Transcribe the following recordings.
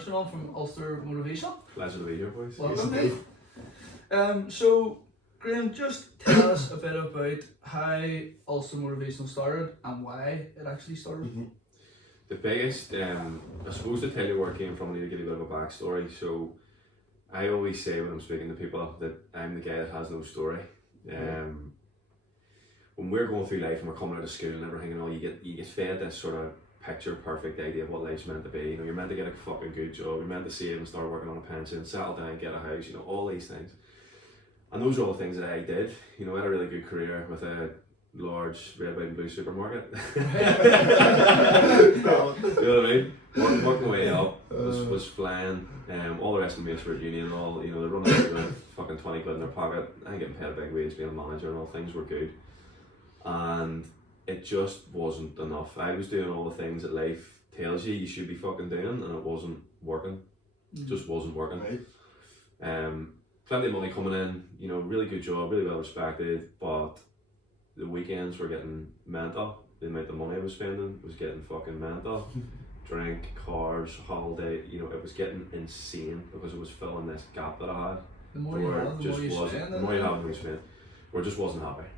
Anderson on from Ulster Motivational. Pleasure to be here, boys. Welcome, mate. So, Graeme, just tell us a bit about how Ulster Motivational started and why it actually started. Mm-hmm. The biggest, I suppose, to tell you where it came from, I need to give you a bit of a backstory. So, I always say when I'm speaking to people that I'm the guy that has no story. When we're going through life and we're coming out of school and everything and all, you get fed this sort of picture perfect idea of what life's meant to be. You know, you're meant to get a fucking good job, you're meant to save and start working on a pension, settle down, get a house, you know, all these things. And those are all the things that I did. You know, I had a really good career with a large red, white and blue supermarket. You know what I mean? Working my way up, was flying. All the rest of the mates were at uni and all, you know, they're running out with fucking 20 quid in their pocket. I ain't getting paid a big wage being a manager and all, things were good. And it just wasn't enough. I was doing all the things that life tells you should be fucking doing, and it wasn't working. It just wasn't working. Right. Plenty of money coming in, you know, really good job, really well respected, but the weekends were getting mental. The amount of money I was spending was getting fucking mental. Drink, cars, holiday, you know, it was getting insane because it was filling this gap that I had. The more you have, the more you spend. The more you have, the more you spend. Where I just wasn't happy.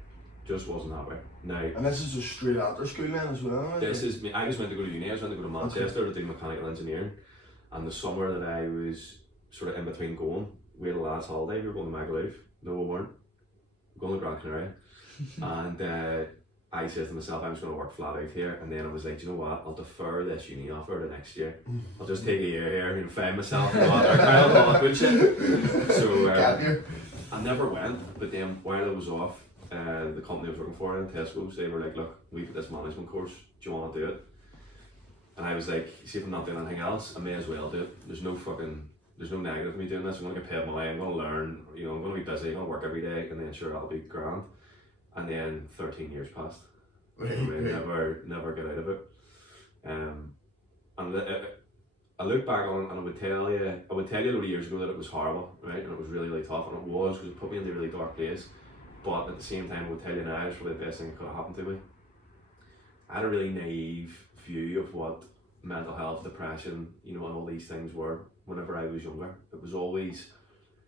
Just wasn't happy. Now, And this is just straight after school then as well? this is me. I just went to go to uni. I was went to go to Manchester to do mechanical engineering. And the summer that I was sort of in between going, we had a last holiday. We were going to Magaluf. No, we weren't. We were going to Gran Canaria. And I said to myself, I'm just going to work flat out here. And then I was like, you know what? I'll defer this uni offer to next year. I'll just take a year here and find myself and all that good shit. So I never went. But then while I was off, the company I was working for in Tesco's, they were like, look, we've got this management course, do you want to do it? And I was like, see, if I'm not doing anything else, I may as well do it. There's no negative to me doing this. I'm going to get paid money, I'm going to learn, you know, I'm going to be busy, I'm going to work every day, and then sure, I'll be grand. And then 13 years passed. Never get out of it. And I look back on it and I would tell you a lot of years ago that it was horrible, right? And it was really, really tough, and it was, because it put me in a really dark place. But at the same time, I would tell you now, it's probably the best thing that could have happened to me. I had a really naive view of what mental health, depression, you know, and all these things were whenever I was younger. It was always,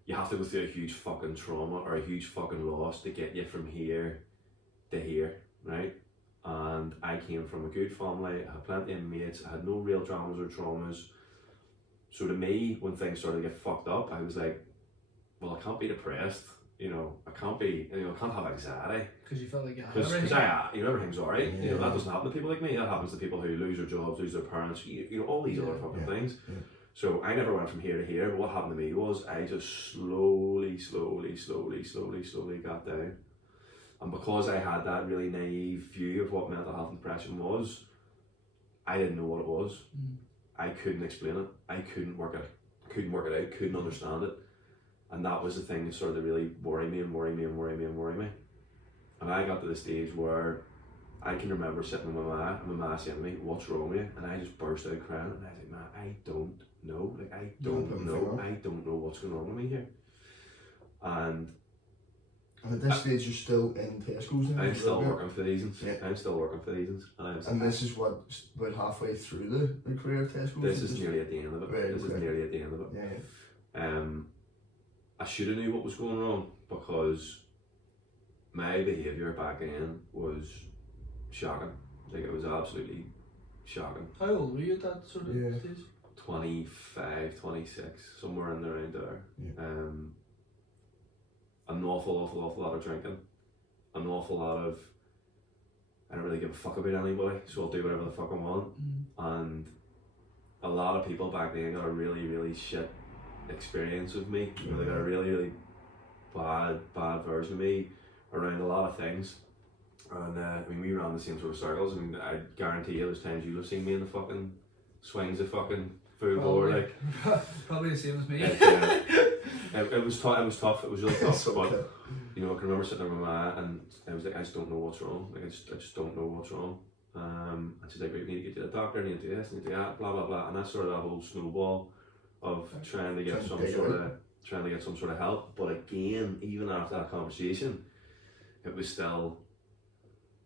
you have to go through a huge fucking trauma or a huge fucking loss to get you from here to here, right? And I came from a good family, I had plenty of mates, I had no real dramas or traumas. So to me, when things started to get fucked up, I was like, well, I can't be depressed. You know, I can't have anxiety. Because you felt like you had Because you know, everything's alright. Yeah. You know, that doesn't happen to people like me. That happens to people who lose their jobs, lose their parents, you know, all these other fucking things. Yeah. So I never went from here to here, but what happened to me was I just slowly got down. And because I had that really naive view of what mental health and depression was, I didn't know what it was. I couldn't explain it. I couldn't work it out, couldn't understand it. And that was the thing that started to really worry me. And I got to the stage where I can remember sitting with my ma, and my ma saying to me, what's wrong with you? And I just burst out crying, and I was like, ma, I don't know. Like, I don't know what's going on with me here. And at this stage, you're still in Tesco's now? I'm still working for these. Yeah. I'm still working for these. And this is what, about halfway through the career of Tesco's? This is nearly at the end of it. Right, This is nearly at the end of it. Yeah. I should have knew what was going on, because my behaviour back then was shocking. Like, it was absolutely shocking. How old were you at that sort of stage? 25, 26, somewhere in around there. Yeah. An awful lot of drinking. An awful lot of, I don't really give a fuck about anybody, so I'll do whatever the fuck I want. And a lot of people back then got a really, really shit experience of me. You know, they got a really, really bad version of me around a lot of things. And I mean, we ran the same sort of circles. I mean, I guarantee you there's times you'll have seen me in the fucking swings of fucking full bore, like. Probably the same as me. It was tough. It was really tough. But you know, I can remember sitting there with my ma, and I was like, I just don't know what's wrong. Like, I just don't know what's wrong. And she's like, we need to get to the doctor, need to do this, need to do that, blah blah blah. And that's sort of that whole snowball of trying to get some sort of help. But again, even after that conversation, it was still,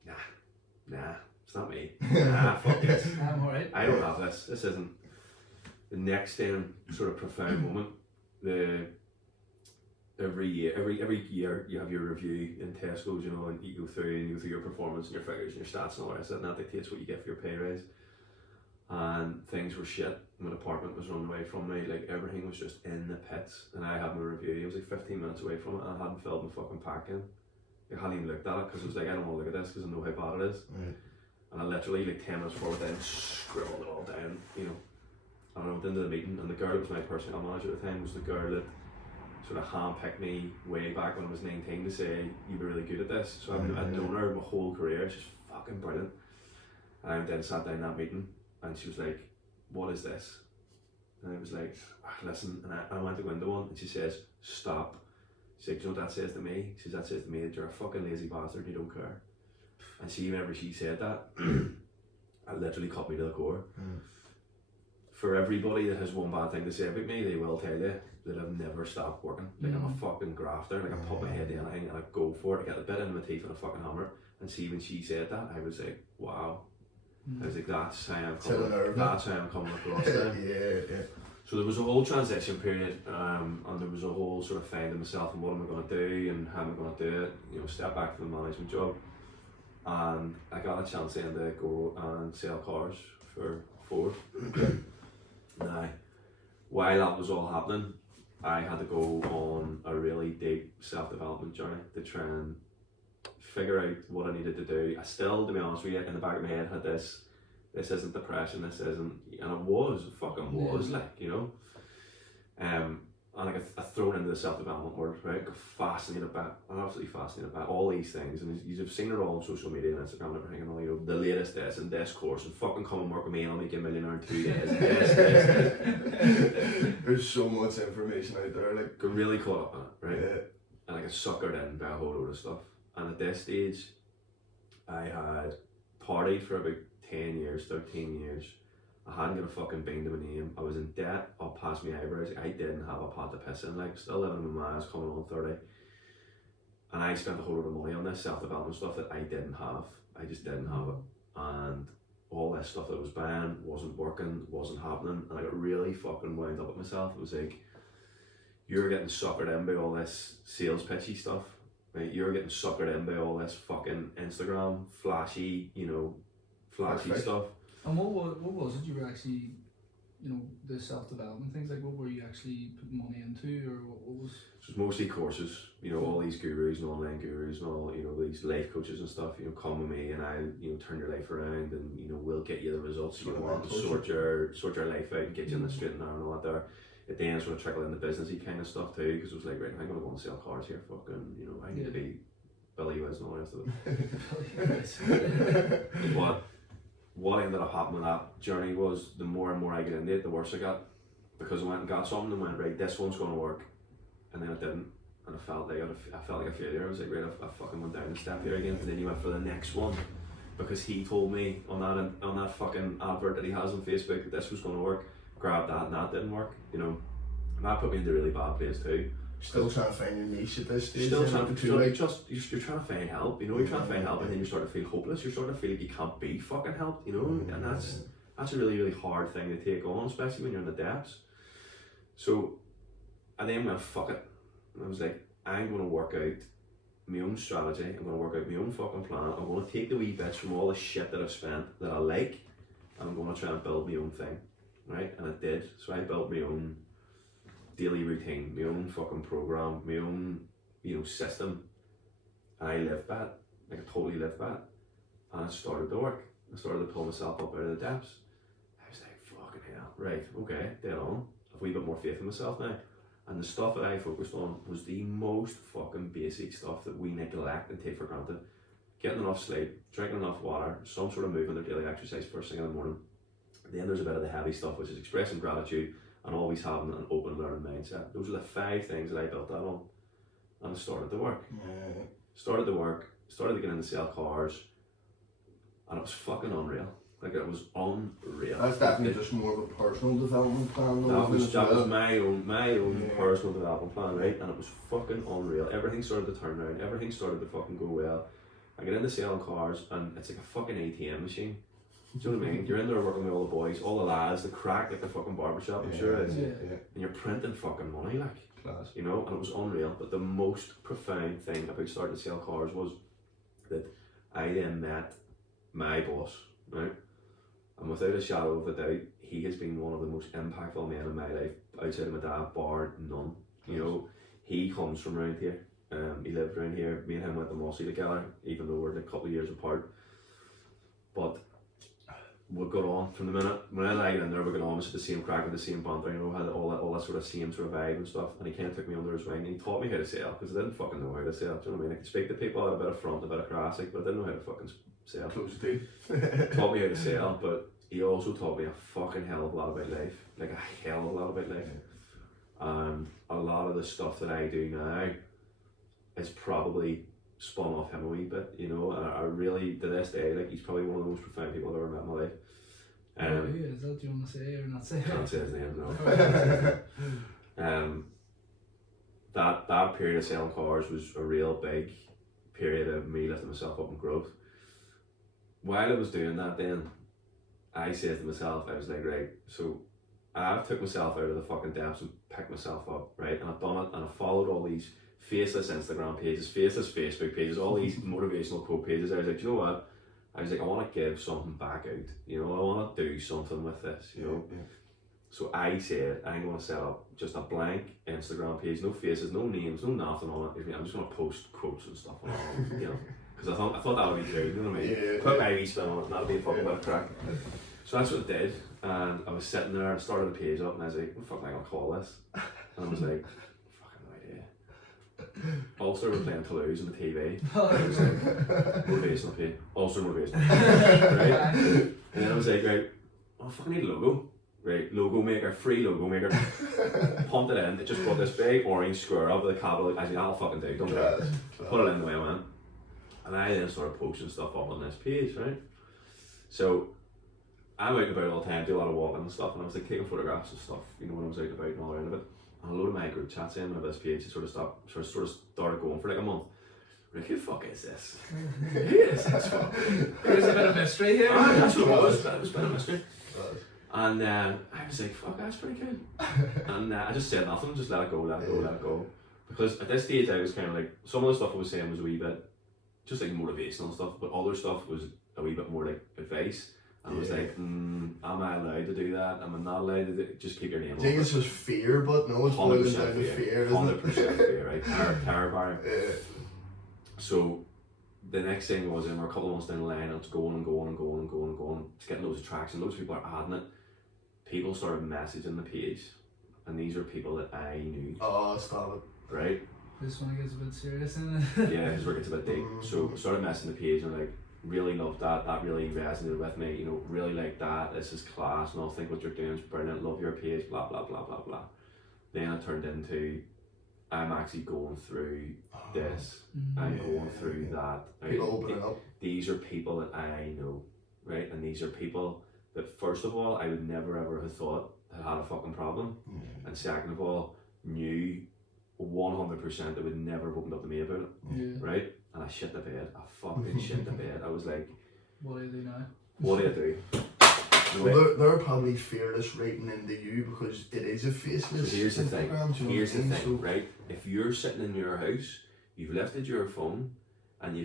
nah, it's not me. Nah, fuck this. I'm alright. I don't have this. This isn't. The next then sort of profound moment, every year you have your review in Tesco's, you know, and you go through your performance and your figures and your stats and all the rest of it, and that dictates what you get for your pay raise. And things were shit. My department was running away from me, like everything was just in the pits. And I had my review, it was like 15 minutes away from it, and I hadn't filled my fucking pack in. I hadn't even looked at it because I was like, I don't want to look at this because I know how bad it is. Right. And I literally, like 10 minutes forward then, scribbled it all down, you know. And I went into the meeting, and the girl that was my personnel manager at the time was the girl that sort of handpicked me way back when I was 19 to say, you'd be really good at this. So I'd known her my whole career, she's fucking brilliant. And I then sat down in that meeting, and she was like, what is this? And I was like, listen, and I went to the window on, and she says, stop. She said, you know what that says to me? She says, that says to me that you're a fucking lazy bastard and you don't care. And see, whenever she said that, it literally cut me to the core. For everybody that has one bad thing to say about me, they will tell you that I've never stopped working. Like I'm a fucking grafter, like I put my head in anything and I go for it, I get a bit in my teeth and a fucking hammer. And see, when she said that, I was like, wow. I was like, that's how I'm coming across then. Yeah. So there was a whole transition period, and there was a whole sort of finding myself and what am I going to do and how am I going to do it, you know, step back from the management job. And I got a chance then to go and sell cars for Ford. Now, while that was all happening, I had to go on a really deep self-development journey to try and figure out what I needed to do. I still, to be honest with you, in the back of my head had this isn't depression, this isn't, and it fucking was, like, you know. And I got thrown into the self-development world, right? Got fascinated by it, I'm absolutely fascinated by all these things, and you've seen it all on social media and Instagram and everything, and all, you know, the latest this and this course, and fucking come and work with me and I'll make you a millionaire in 2 days, and this. There's so much information out there, like. Got really caught up in it, right? Yeah. And I got suckered in by a whole load of stuff. And at this stage, I had partied for about 10 years, 13 years. I hadn't got a fucking bean to my name. I was in debt up past my eyebrows. I didn't have a pot to piss in, like, still living in my ma's, coming on 30. And I spent a whole lot of money on this self-development stuff that I didn't have. I just didn't have it. And all this stuff that I was buying wasn't working, wasn't happening. And I got really fucking wound up with myself. It was like, you're getting suckered in by all this sales pitchy stuff. Right? You're getting suckered in by all this fucking Instagram, flashy, you know, flashy stuff. And what was it you were actually, you know, the self-development things, like what were you actually putting money into, or what was? So it's mostly courses, you know, all these gurus and online gurus and all, you know, these life coaches and stuff, you know, come with me and I'll, you know, turn your life around and, you know, we'll get you the results, you know, sort your life out and get you in the straight and narrow and all that there. It then sort of trickled into businessy kind of stuff too, because it was like, right, I'm gonna go and sell cars here, fucking, you know, I need to be Billy Wiz and all the rest of it. But what ended up happening with that journey was the more and more I get into it, the worse I got, because I went and got something and went, right, this one's gonna work, and then it didn't, and I felt like a failure. I was like, right, I fucking went down a step here again, and then he went for the next one, because he told me on that fucking advert that he has on Facebook that this was gonna work. Grabbed that and that didn't work, you know, and that put me into a really bad place too. Still trying to find your niche at this stage. You're trying to find help, you know, you're trying to find help, and then you start to feel hopeless, you're starting to feel like you can't be fucking helped, you know, and that's a really, really hard thing to take on, especially when you're in the depths. So I then went, fuck it, and I was like, I'm going to work out my own strategy, I'm going to work out my own fucking plan, I'm going to take the wee bits from all the shit that I've spent that I like, and I'm going to try and build my own thing. Right, and I did. So I built my own daily routine, my own fucking program, my own, you know, system. And I lived by it, like I totally lived by it. And it started to work. I started to pull myself up out of the depths. I was like, fucking hell, right, okay, dead on. I've a wee bit more faith in myself now. And the stuff that I focused on was the most fucking basic stuff that we neglect and take for granted. Getting enough sleep, drinking enough water, some sort of movement or daily exercise first thing in the morning. Then there's a bit of the heavy stuff, which is expressing gratitude and always having an open learning mindset. Those are the 5 things that I built that on, and it started to work. Started to get into sell cars, and it was fucking unreal. Like, it was unreal. That's definitely just more of a personal development plan. That was my own personal development plan, right? And it was fucking unreal. Everything started to turn around. Everything started to fucking go well. I get into selling cars, and it's like a fucking ATM machine. Do you know what I mean? You're in there working with all the boys, all the lads, the crack like the fucking barbershop, I'm sure it is. Yeah. And you're printing fucking money, like, Class. you know, and it was unreal. But the most profound thing about starting to sell cars was that I then met my boss, right? And without a shadow of a doubt, he has been one of the most impactful men in my life, outside of my dad, bar none. You know, he comes from around here. He lived around here. Me and him went to Mossy together, even though we're a couple of years apart. But we got on from the minute when I got in there. We got on with the same crack, with the same banter. You know, had all that sort of same sort of vibe and stuff. And he kind of took me under his wing. And he taught me how to sell because I didn't fucking know how to sell. Do you know what I mean? I could speak to people, I had a bit of front, a bit of classic, but I didn't know how to fucking sell. Close the deal. Taught me how to sell, but he also taught me a fucking hell of a lot about life, like a hell of a lot about life. And a lot of the stuff that I do now is probably spun off him a wee bit, you know. And I really, to this day, like, he's probably one of the most profound people I've ever met in my life. Who is that? Do you want to say or not say? Can't say his name, no. That period of selling cars was a real big period of me lifting myself up in growth. While I was doing that then, I said to myself, I was like, right, so I've took myself out of the fucking depths and picked myself up, right? And I've done it, and I've followed all these faceless Instagram pages, faceless Facebook pages, all these motivational quote pages. I was like, you know what? I was like, I want to give something back out, you know, I want to do something with this, you know. Yeah. So I said, I'm going to set up just a blank Instagram page, no faces, no names, no nothing on it. I'm just going to post quotes and stuff on it, you know, because I thought that would be good, you know what I mean? Yeah. Put my wee spin on it, and that'll be a fucking bit of crack. So that's what I did, and I was sitting there, I started the page up, and I was like, what the fuck am I going to call this? And I was like, fucking no idea. Ulster were playing Toulouse on the TV. I was like, motivational page, Ulster motivational, right? And then I was like, right, I fucking need a logo. Right, logo maker, free logo maker. Pumped it in, it just put this big orange square up with a capital. I said, I'll fucking do, don't worry. Put it in the way I went. And I then started posting stuff up on this page, right? So I'm out and about all the time, do a lot of walking and stuff, and I was like taking photographs and stuff, you know, when I was out and about and all around of it. And a load of my group chats in on this page, it sort of started going for like a month. Like, who the fuck is this? Who is this fuck? There's a bit of mystery here. That's what it was, it was a bit of mystery. And I was like, fuck, that's pretty cool. And I just said nothing, just let it go, let it go, let it go. Because at this stage I was kind of like, some of the stuff I was saying was a wee bit, just like motivational stuff, but other stuff was a wee bit more like advice. And I was like, am I allowed to do that? Am I not allowed to do it? Just keep your name on it. I think it's just fear, but no, it's boiling down to fear, isn't it? 100% fear, right? Terrifying. So the next thing was, we're a couple of months down the line, and it's going and going and going and going and going. It's getting loads of traction, loads of people are adding it. People started messaging the page, and these are people that I knew. Oh, stop it. Right? This one gets a bit serious, isn't it? Yeah, his work gets a bit deep. So I started messaging the page, and like, really loved that. That really resonated with me. You know, really like that. This is class, and I think what you're doing is brilliant. Love your page. Blah blah blah blah blah. Then it turned into, I'm actually going through this. I'm going through that. People opening up. These are people that I know, right? And these are people that, first of all, I would never ever have thought had a fucking problem, and second of all, knew 100% that would never have opened up to me about it, right? And I shit the bed. I fucking shit the bed. I was like, what do you do now? what do I do? Well, they're probably fearless writing into you because it is a faceless. So here's the thing. Instagram, do you know Here's what I the mean? thing, right? If you're sitting in your house, you've lifted your phone, and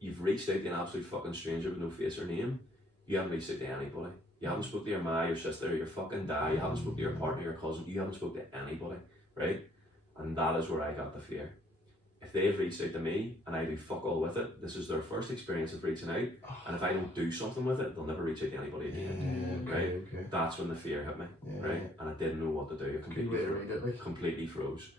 you've reached out to an absolute fucking stranger with no face or name, you haven't reached out to anybody. You haven't spoke to your ma, your sister, your fucking dad. You haven't spoke to your partner, your cousin. You haven't spoke to anybody, right? And that is where I got the fear. If they've reached out to me and I do fuck all with it, this is their first experience of reaching out, and if I don't do something with it, they'll never reach out to anybody again, right? Okay. That's when the fear hit me, right? And I didn't know what to do. I completely froze.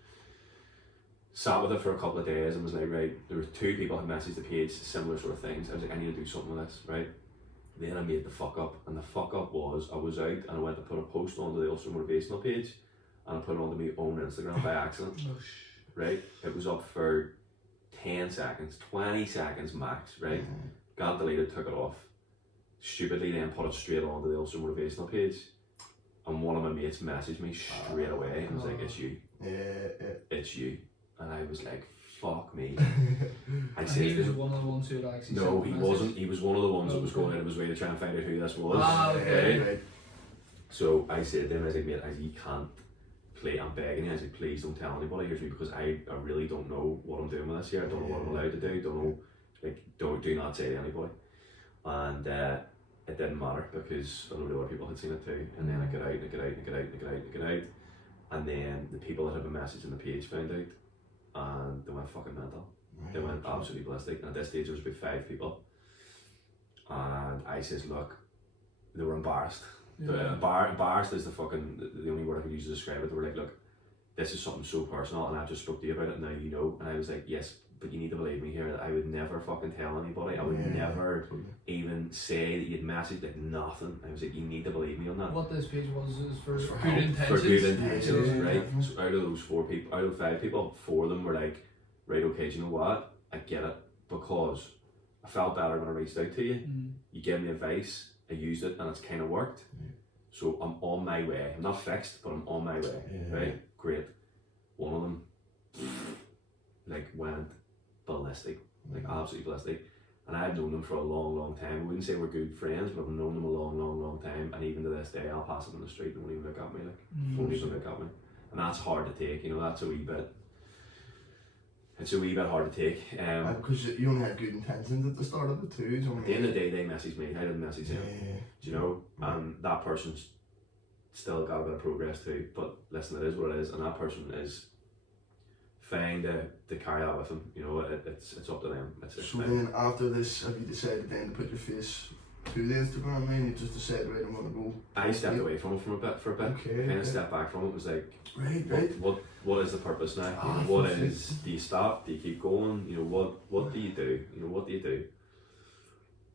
Sat with it for a couple of days and was like, right, there were two people who messaged the page, similar sort of things. I was like, I need to do something with this, right? Then I made the fuck up, and the fuck up was, I was out and I went to put a post onto the Ulster Motivational page, and I put it onto my own Instagram by accident. Right? It was up for 10 seconds, 20 seconds max, right? Got deleted, took it off. Stupidly then put it straight onto the Ulster Motivational page, and one of my mates messaged me straight away and was like, it's you. It's you. And I was like, fuck me. I And said he to was him, one of the ones who had actually no, sent he the message. wasn't. He was one of the ones that was Okay. going out of his way to try and find out who this was. Ah, okay. Right. So I said to him, I was like, mate, you can't play, I'm begging you, I said, please don't tell anybody, here's me, because I really don't know what I'm doing with this here, I don't know what I'm allowed to do, don't know, like, do not say to anybody. And it didn't matter, because a load of other people had seen it too, and then it got out, and it got out, and it got out, and it got out, and it got out, and then the people that had been messaging the page found out, and they went fucking mental. They went absolutely ballistic, and at this stage there was about 5 people, and I says, look, they were embarrassed. Yeah. Embarrassed is the only word I could use to describe it. They were like, look, this is something so personal, and I just spoke to you about it, now you know. And I was like, yes, but you need to believe me here, that I would never fucking tell anybody. I would never even say that you'd messaged, like, nothing. I was like, you need to believe me on that. What this page was is for For good help. intentions. For good intentions, Yeah. right? So out of those 4 people, out of 5 people, 4 of them were like, right, okay, do you know what? I get it, because I felt better when I reached out to you. Mm. You gave me advice, I used it, and it's kind of worked. So I'm on my way. I'm not fixed, but I'm on my way. Right? Great. One of them, like, went ballistic, like absolutely ballistic. And I've known them for a long, long time. I wouldn't say we're good friends, but I've known them a long, long, long time. And even to this day, I'll pass them on the street and won't even look at me, like, won't even look at me. And that's hard to take, you know. That's a wee bit. It's a wee bit hard to take. Because you only had good intentions at the start of it too. At the end of the day, they messaged me. I didn't message them. Do you know? And that person's still got a bit of progress too. But listen, it is what it is, and that person is fine to carry that with them. You know, it's up to them. It's So then after this, have you decided then to put your face to the Instagram then? You just decided, right, I'm gonna go. I stepped away from it for a bit. Okay. Kind of stepped back from it. Was like, Right. what is the purpose now? You know, Ah, what perfect. is? Do you stop? Do you keep going? You know, what do you do? You know, what do you do?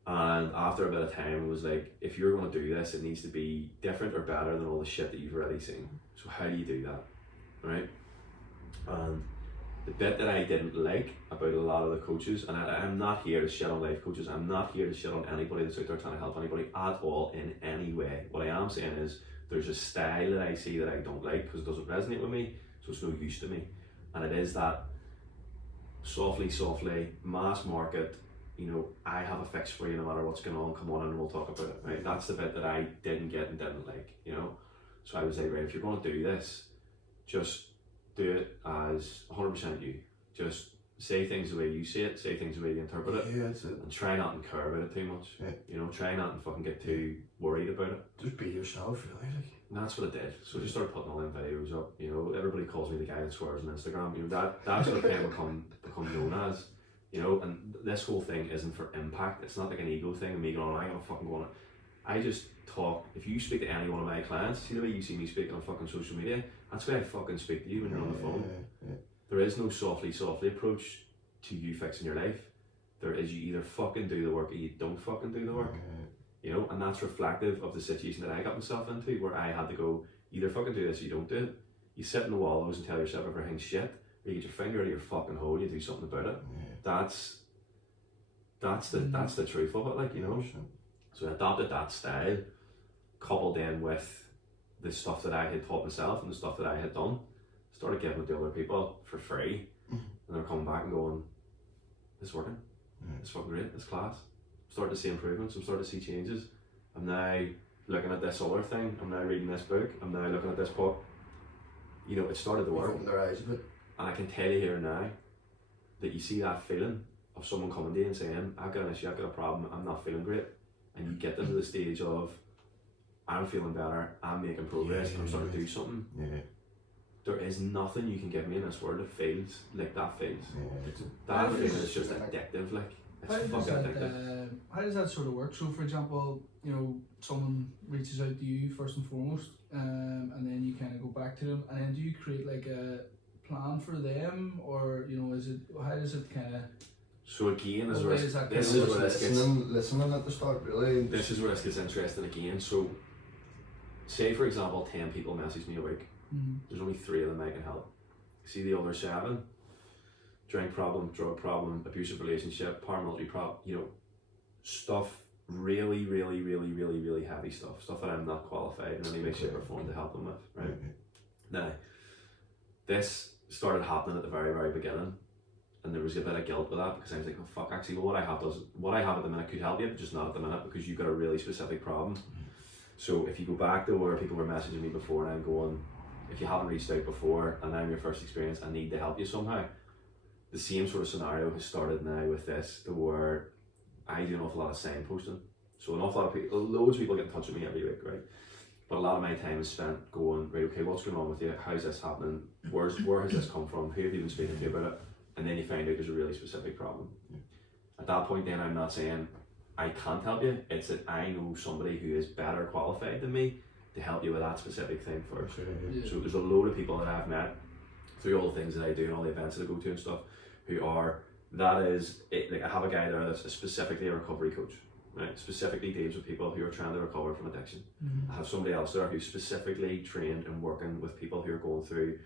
And after a bit of time, it was like, if you're going to do this, it needs to be different or better than all the shit that you've already seen. So how do you do that, right? And the bit that I didn't like about a lot of the coaches, and I'm not here to shit on life coaches, I'm not here to shit on anybody that's out there trying to help anybody at all in any way. What I am saying is, there's a style that I see that I don't like because it doesn't resonate with me, so it's no use to me. And it is that softly, mass market, you know, I have a fix for you no matter what's going on, come on and we'll talk about it, right? That's the bit that I didn't get and didn't like, you know? So I was like, right, if you're going to do this, just do it as 100% you. Just say things the way you see it, say things the way you interpret it, Yeah, that's it. and try not to care about it too much. Yeah. You know, try not to fucking get too worried about it. Just be yourself, really. Like. And that's what I did. So I just started putting all them videos up. You know, everybody calls me the guy that swears on Instagram. You know, that's what I've kind of become known as. You know, and this whole thing isn't for impact. It's not like an ego thing and me going, I'm gonna fucking go on it. I just talk. If you speak to any one of my clients, see the way you see me speaking on fucking social media, that's the way I fucking speak to you when you're on the phone. Yeah. There is no softly approach to you fixing your life. There is, you either fucking do the work or you don't fucking do the work. You know, and that's reflective of the situation that I got myself into, where I had to go, either fucking do this or you don't do it. You sit in the wallows and tell yourself everything's shit, or you get your finger out of your fucking hole, you do something about it. That's the truth of it, like, you know. So I adopted that style, coupled in with the stuff that I had taught myself and the stuff that I had done, started giving it to other people for free, and they're coming back and going, it's working, it's fucking great, it's class. I'm starting to see improvements, I'm starting to see changes. I'm now looking at this other thing, I'm now reading this book, I'm now looking at this book. You know, it started to work. Open their eyes a bit. And I can tell you here now that you see that feeling of someone coming to you and saying, I've got an issue, I've got a problem, I'm not feeling great. And you get them to the stage of, I'm feeling better, I'm making progress, I'm starting to do something. There is nothing you can give me in this world that feels like that feels. That feeling is just addictive, like, it's fucking addictive. How does that sort of work? So for example, you know, someone reaches out to you first and foremost, and then you kind of go back to them, and then do you create like a plan for them, or, you know, is it, how does it kind of... So again, What way is that this going? is where this gets... Listening at the start, really. This is where this gets interesting again. So, say for example, 10 people message me a week. There's only 3 of them I can help. See the other 7? Drink problem, drug problem, abusive relationship, paramilitary problem, you know, stuff, really heavy stuff that I'm not qualified in any way, shape or form to help them with, right? Now, this started happening at the very beginning, and there was a bit of guilt with that because I was like, oh fuck, actually what I have at the minute could help you, but just not at the minute because you've got a really specific problem. So if you go back to where people were messaging me before and I'm going, if you haven't reached out before and I'm your first experience, I need to help you somehow. The same sort of scenario has started now with this, to where I do an awful lot of signposting. So an awful lot of people, loads of people get in touch with me every week, right? But a lot of my time is spent going, right, okay, what's going on with you? How's this happening? Where has this come from? Who have you been speaking to about it? And then you find out there's a really specific problem. At that point then I'm not saying I can't help you, it's that I know somebody who is better qualified than me to help you with that specific thing first. Yeah. So there's a load of people that I've met through all the things that I do and all the events that I go to and stuff, who are, that is, like I have a guy there that's specifically a recovery coach, right? Specifically deals with people who are trying to recover from addiction. I have somebody else there who's specifically trained in working with people who are going through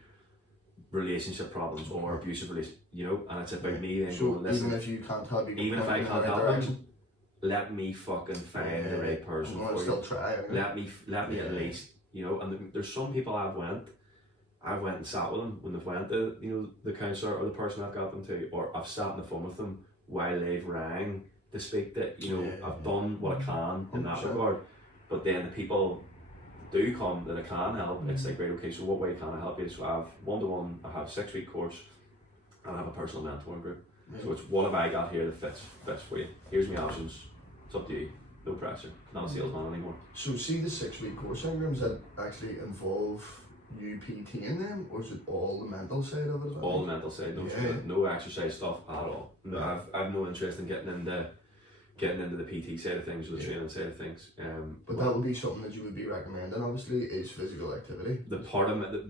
relationship problems or abusive relationship, you know, and it's about me then So going, listen, even if you can't help, you can even if point I in the can't right help direction. them, let me fucking find the right person I'm gonna for you. still try. Let me at least, you know, and there's some people I've went and sat with them when they've went to, you know, the counsellor or the person I've got them to, or I've sat on the phone with them while they've rang to speak that, you know, I've done what I can in that 100%. regard. But then the people do come that I can help, it's like, right, okay, so what way can I help you? So I have one-to-one, I have a 6-week course, and I have a personal mentoring group. So it's, what have I got here that fits for you? Here's my options, it's up to you, no pressure, not a salesman anymore. So see the 6-week course programs that actually involve you PTing them, or is it all the mental side of it? All the mental side, no exercise stuff at all. No, I've no interest in getting into the PT side of things or the training side of things. But that would be something that you would be recommending, obviously, is physical activity.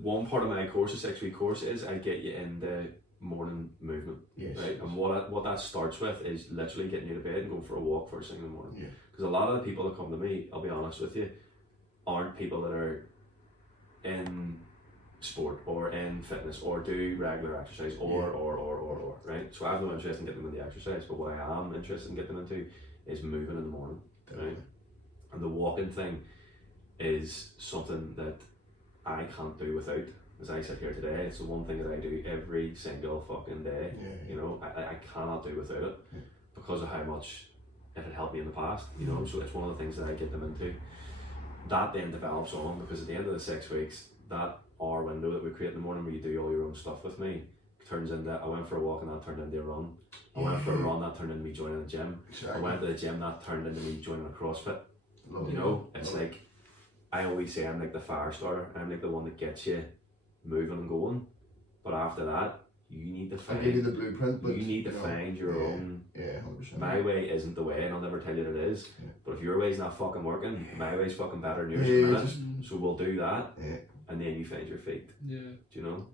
One part of my course, a 6-week course, is I get you in the morning movement. Yes. Right? And what that starts with is literally getting you to bed and going for a walk first thing in the morning. Yeah. Because a lot of the people that come to me, I'll be honest with you, aren't people that are in sport or in fitness or do regular exercise or right? So I have no interest in getting them into exercise, but what I am interested in getting them into is moving in the morning. Right? And the walking thing is something that I can't do without. As I sit here today, it's the one thing that I do every single fucking day. You know, I cannot do without it because of how much it had helped me in the past, you know. So it's one of the things that I get them into. That then develops on, because at the end of the 6 weeks, that hour window that we create in the morning where you do all your own stuff with me turns into, I went for a walk and that turned into a run. I went for a run, that turned into me joining a gym. I went to the gym, that turned into me joining a CrossFit. You know, it's like, I always say I'm like the fire starter. I'm like the one that gets you moving and going. But after that, you need to find, I give you the blueprint, but you need to find your own. 100%. My way isn't the way, and I'll never tell you that it is. But if your way's not fucking working, my way's fucking better than yours at the minute. So we'll do that, and then you find your feet. Yeah. Do you know?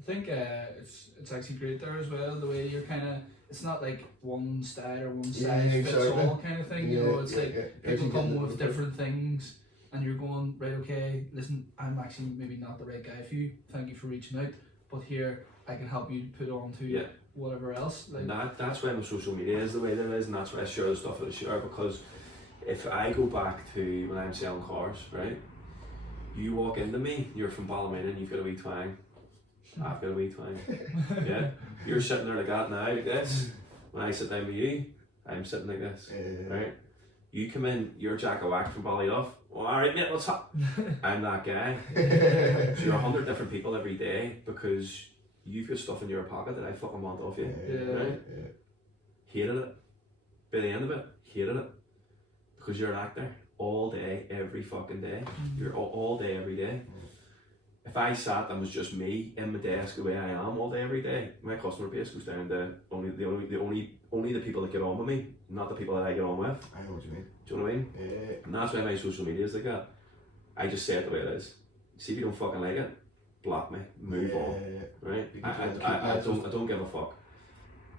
I think it's actually great there as well, the way you're kind of, it's not like one style or one size fits all kind of thing, you know, it's like people come with different things and you're going, right, okay, listen, I'm actually maybe not the right guy for you, thank you for reaching out, but here I can help you put on to whatever else. Like, and that's why my social media is the way that it is, and that's why I share the stuff that I share, because if I go back to when I'm selling cars, right, you walk into me, you're from Ballymena and you've got a wee twang. I've got a wee twang. Yeah, you're sitting there like that now, like this. When I sit down with you, I'm sitting like this, right? You come in, you're Jack of Whack from Ballyduff. Well, alright mate, what's up? I'm that guy. So you're 100 different people every day because you've got stuff in your pocket that I fucking want off you. Right? Hated it. By the end of it, hated it. Because you're an actor all day, every fucking day. You're all day, every day. If I sat and was just me in my desk the way I am all day every day, my customer base goes down to only the people that get on with me, not the people that I get on with. I know what you mean. Do you know what I mean? And that's why my social media is like that. I just say it the way it is. See if you don't fucking like it, block me, move on. Right? I don't give a fuck.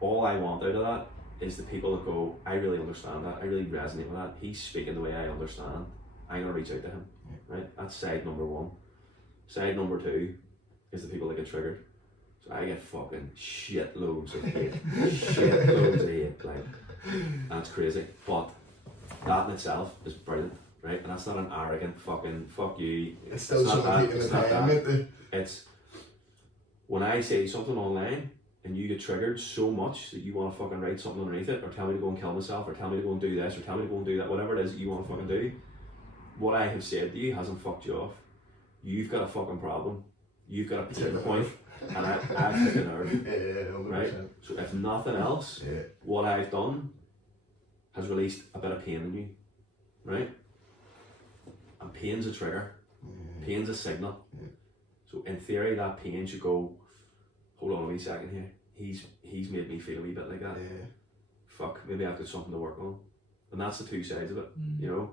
All I want out of that is the people that go, I really understand that, I really resonate with that, he's speaking the way I understand, I'm gonna reach out to him. Right? That's side number one. Side number two is the people that get triggered. So I get fucking shitloads of hate. Shitloads of hate, like, that's crazy. But that in itself is brilliant, right? And that's not an arrogant fucking fuck you. It's still something taking the time. It's when I say something online and you get triggered so much that you want to fucking write something underneath it, or tell me to go and kill myself, or tell me to go and do this, or tell me to go and do that, whatever it is that you want to fucking do, what I have said to you hasn't fucked you off. You've got a fucking problem. You've got a pain point, and I've hit a nerve. Yeah, right? So if nothing else, what I've done has released a bit of pain in you, right? And pain's a trigger. Pain's a signal. So in theory, that pain should go, hold on a wee second here. He's made me feel a wee bit like that. Fuck, maybe I've got something to work on. And that's the two sides of it, you know?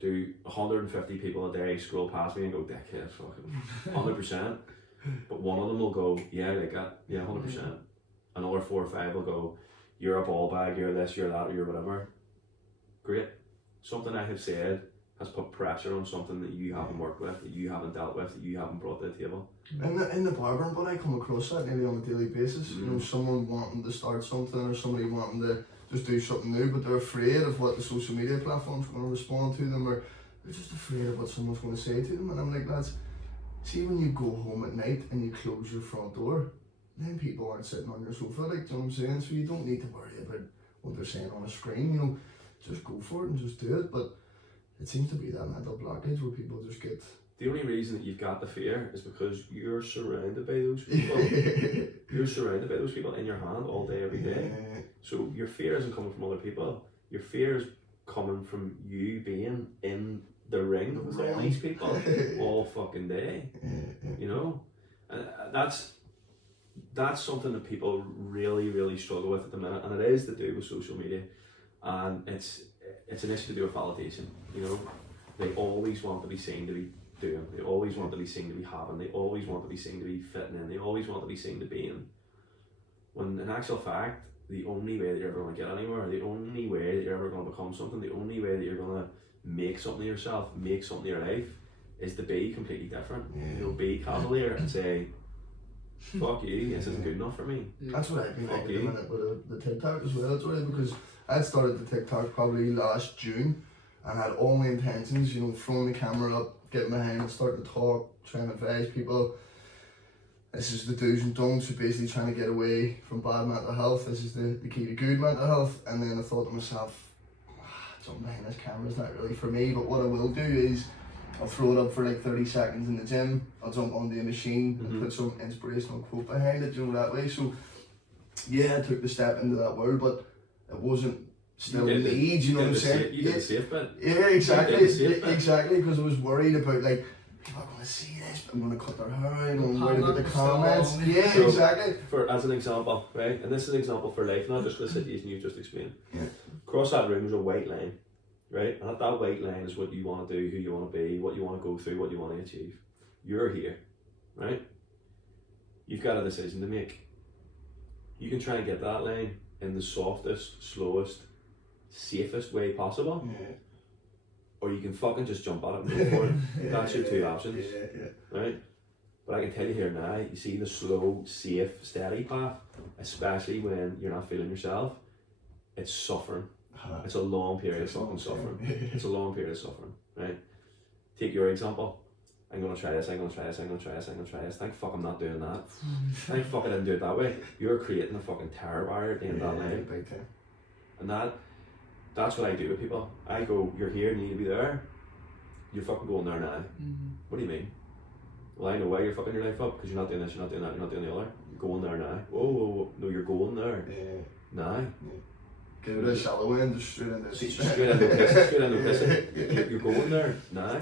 Do 150 people a day scroll past me and go, dickhead, fucking 100%. But one of them will go, yeah, like that, yeah, 100%. Another 4 or 5 will go, you're a ball bag, you're this, you're that, or you're whatever. Great. Something I have said has put pressure on something that you haven't worked with, that you haven't dealt with, that you haven't brought to the table. In the barbering, but I come across that nearly on a daily basis. You know, someone wanting to start something, or somebody wanting to just do something new, but they're afraid of what the social media platform's going to respond to them, or they're just afraid of what someone's going to say to them. And I'm like, lads, see, when you go home at night and you close your front door, then people aren't sitting on your sofa, like, do you know what I'm saying? So you don't need to worry about what they're saying on a screen, you know, just go for it and just do it. But it seems to be that mental blockage where people just get... The only reason that you've got the fear is because you're surrounded by those people. You're surrounded by those people in your hand all day, every day. So your fear isn't coming from other people. Your fear is coming from you being in the ring with all these people all fucking day. You know? And that's something that people really, really struggle with at the minute, and it is to do with social media. And it's an issue to do with validation, you know? They always want to be seen to be doing, they always want to be seen to be having, they always want to be seen to be fitting in, they always want to be seen to be in. When in actual fact, the only way that you're ever going to get anywhere, the only way that you're ever going to become something, the only way that you're going to make something of yourself, make something of your life, is to be completely different. You know, be cavalier and say, fuck you, this isn't good enough for me. That's what I've been like at the minute with the TikTok as well, Jordy, because I started the TikTok probably last June, and had all my intentions, you know, throwing the camera up, getting behind it, starting to talk, trying to advise people. This is the do's and don'ts, so basically trying to get away from bad mental health. This is the key to good mental health. And then I thought to myself, jumping behind this camera is not really for me, but what I will do is I'll throw it up for like 30 seconds in the gym, I'll jump on the machine and put some inspirational quote behind it, you know, that way. So yeah, I took the step into that world, but it wasn't still me, you know what I'm saying? You did the safe bit. Yeah, exactly, because I was worried about, like, people are going to see this, but I'm going to cut their hair out, I'm worried about the comments. Yeah, so exactly. As an example, right, and this is an example for life, not just for the situation you've just explained. Across that room is a white line, right, and at that white line is what you want to do, who you want to be, what you want to go through, what you want to achieve. You're here, right? You've got a decision to make. You can try and get that line in the softest, slowest, safest way possible, or you can fucking just jump at it and go for it. That's your two options, right? But I can tell you here now, you see the slow, safe, steady path, especially when you're not feeling yourself, it's suffering. It's a long period of fucking suffering. It's a long period of suffering, right? Take your example. I'm gonna try this, I'm gonna try this, I'm gonna try this, I'm gonna try this. Thank fuck I'm not doing that. Thank fuck I didn't do it that way. You're creating a fucking terror barrier at the end of that line. Big time. And that's what I do with people. I go, you're here, you need to be there. You're fucking going there now. What do you mean? Well, I know why you're fucking your life up, because you're not doing this, you're not doing that, you're not doing the other. You're going there now. Whoa, no, you're going there. Now. Get rid of the shallow end, just straight into the straight into pissing. You're going there now.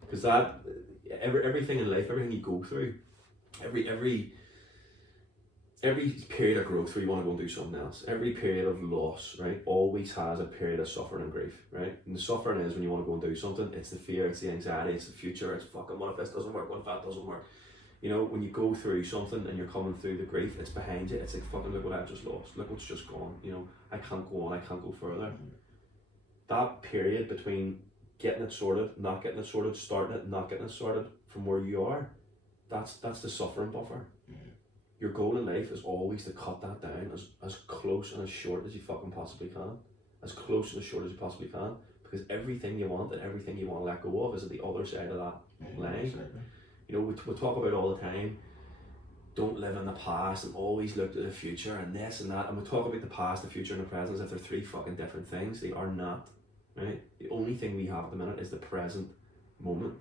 Because that, everything in life, everything you go through, every period of growth where you want to go and do something else, every period of loss, right, always has a period of suffering and grief, right? And the suffering is when you want to go and do something, it's the fear, it's the anxiety, it's the future, it's fucking what if this doesn't work, what if that doesn't work? You know, when you go through something and you're coming through the grief, it's behind you, it's like fucking look what I've just lost, look what's just gone, you know, I can't go on, I can't go further. That period between getting it sorted, not getting it sorted, starting it, not getting it sorted from where you are, that's the suffering buffer. Your goal in life is always to cut that down as close and as short as you fucking possibly can. As close and as short as you possibly can. Because everything you want and everything you want to let go of is at the other side of that line. Exactly. You know, we talk about all the time, don't live in the past and always look to the future and this and that. And we talk about the past, the future, and the present as if they're three fucking different things. They are not, right? The only thing we have at the minute is the present moment.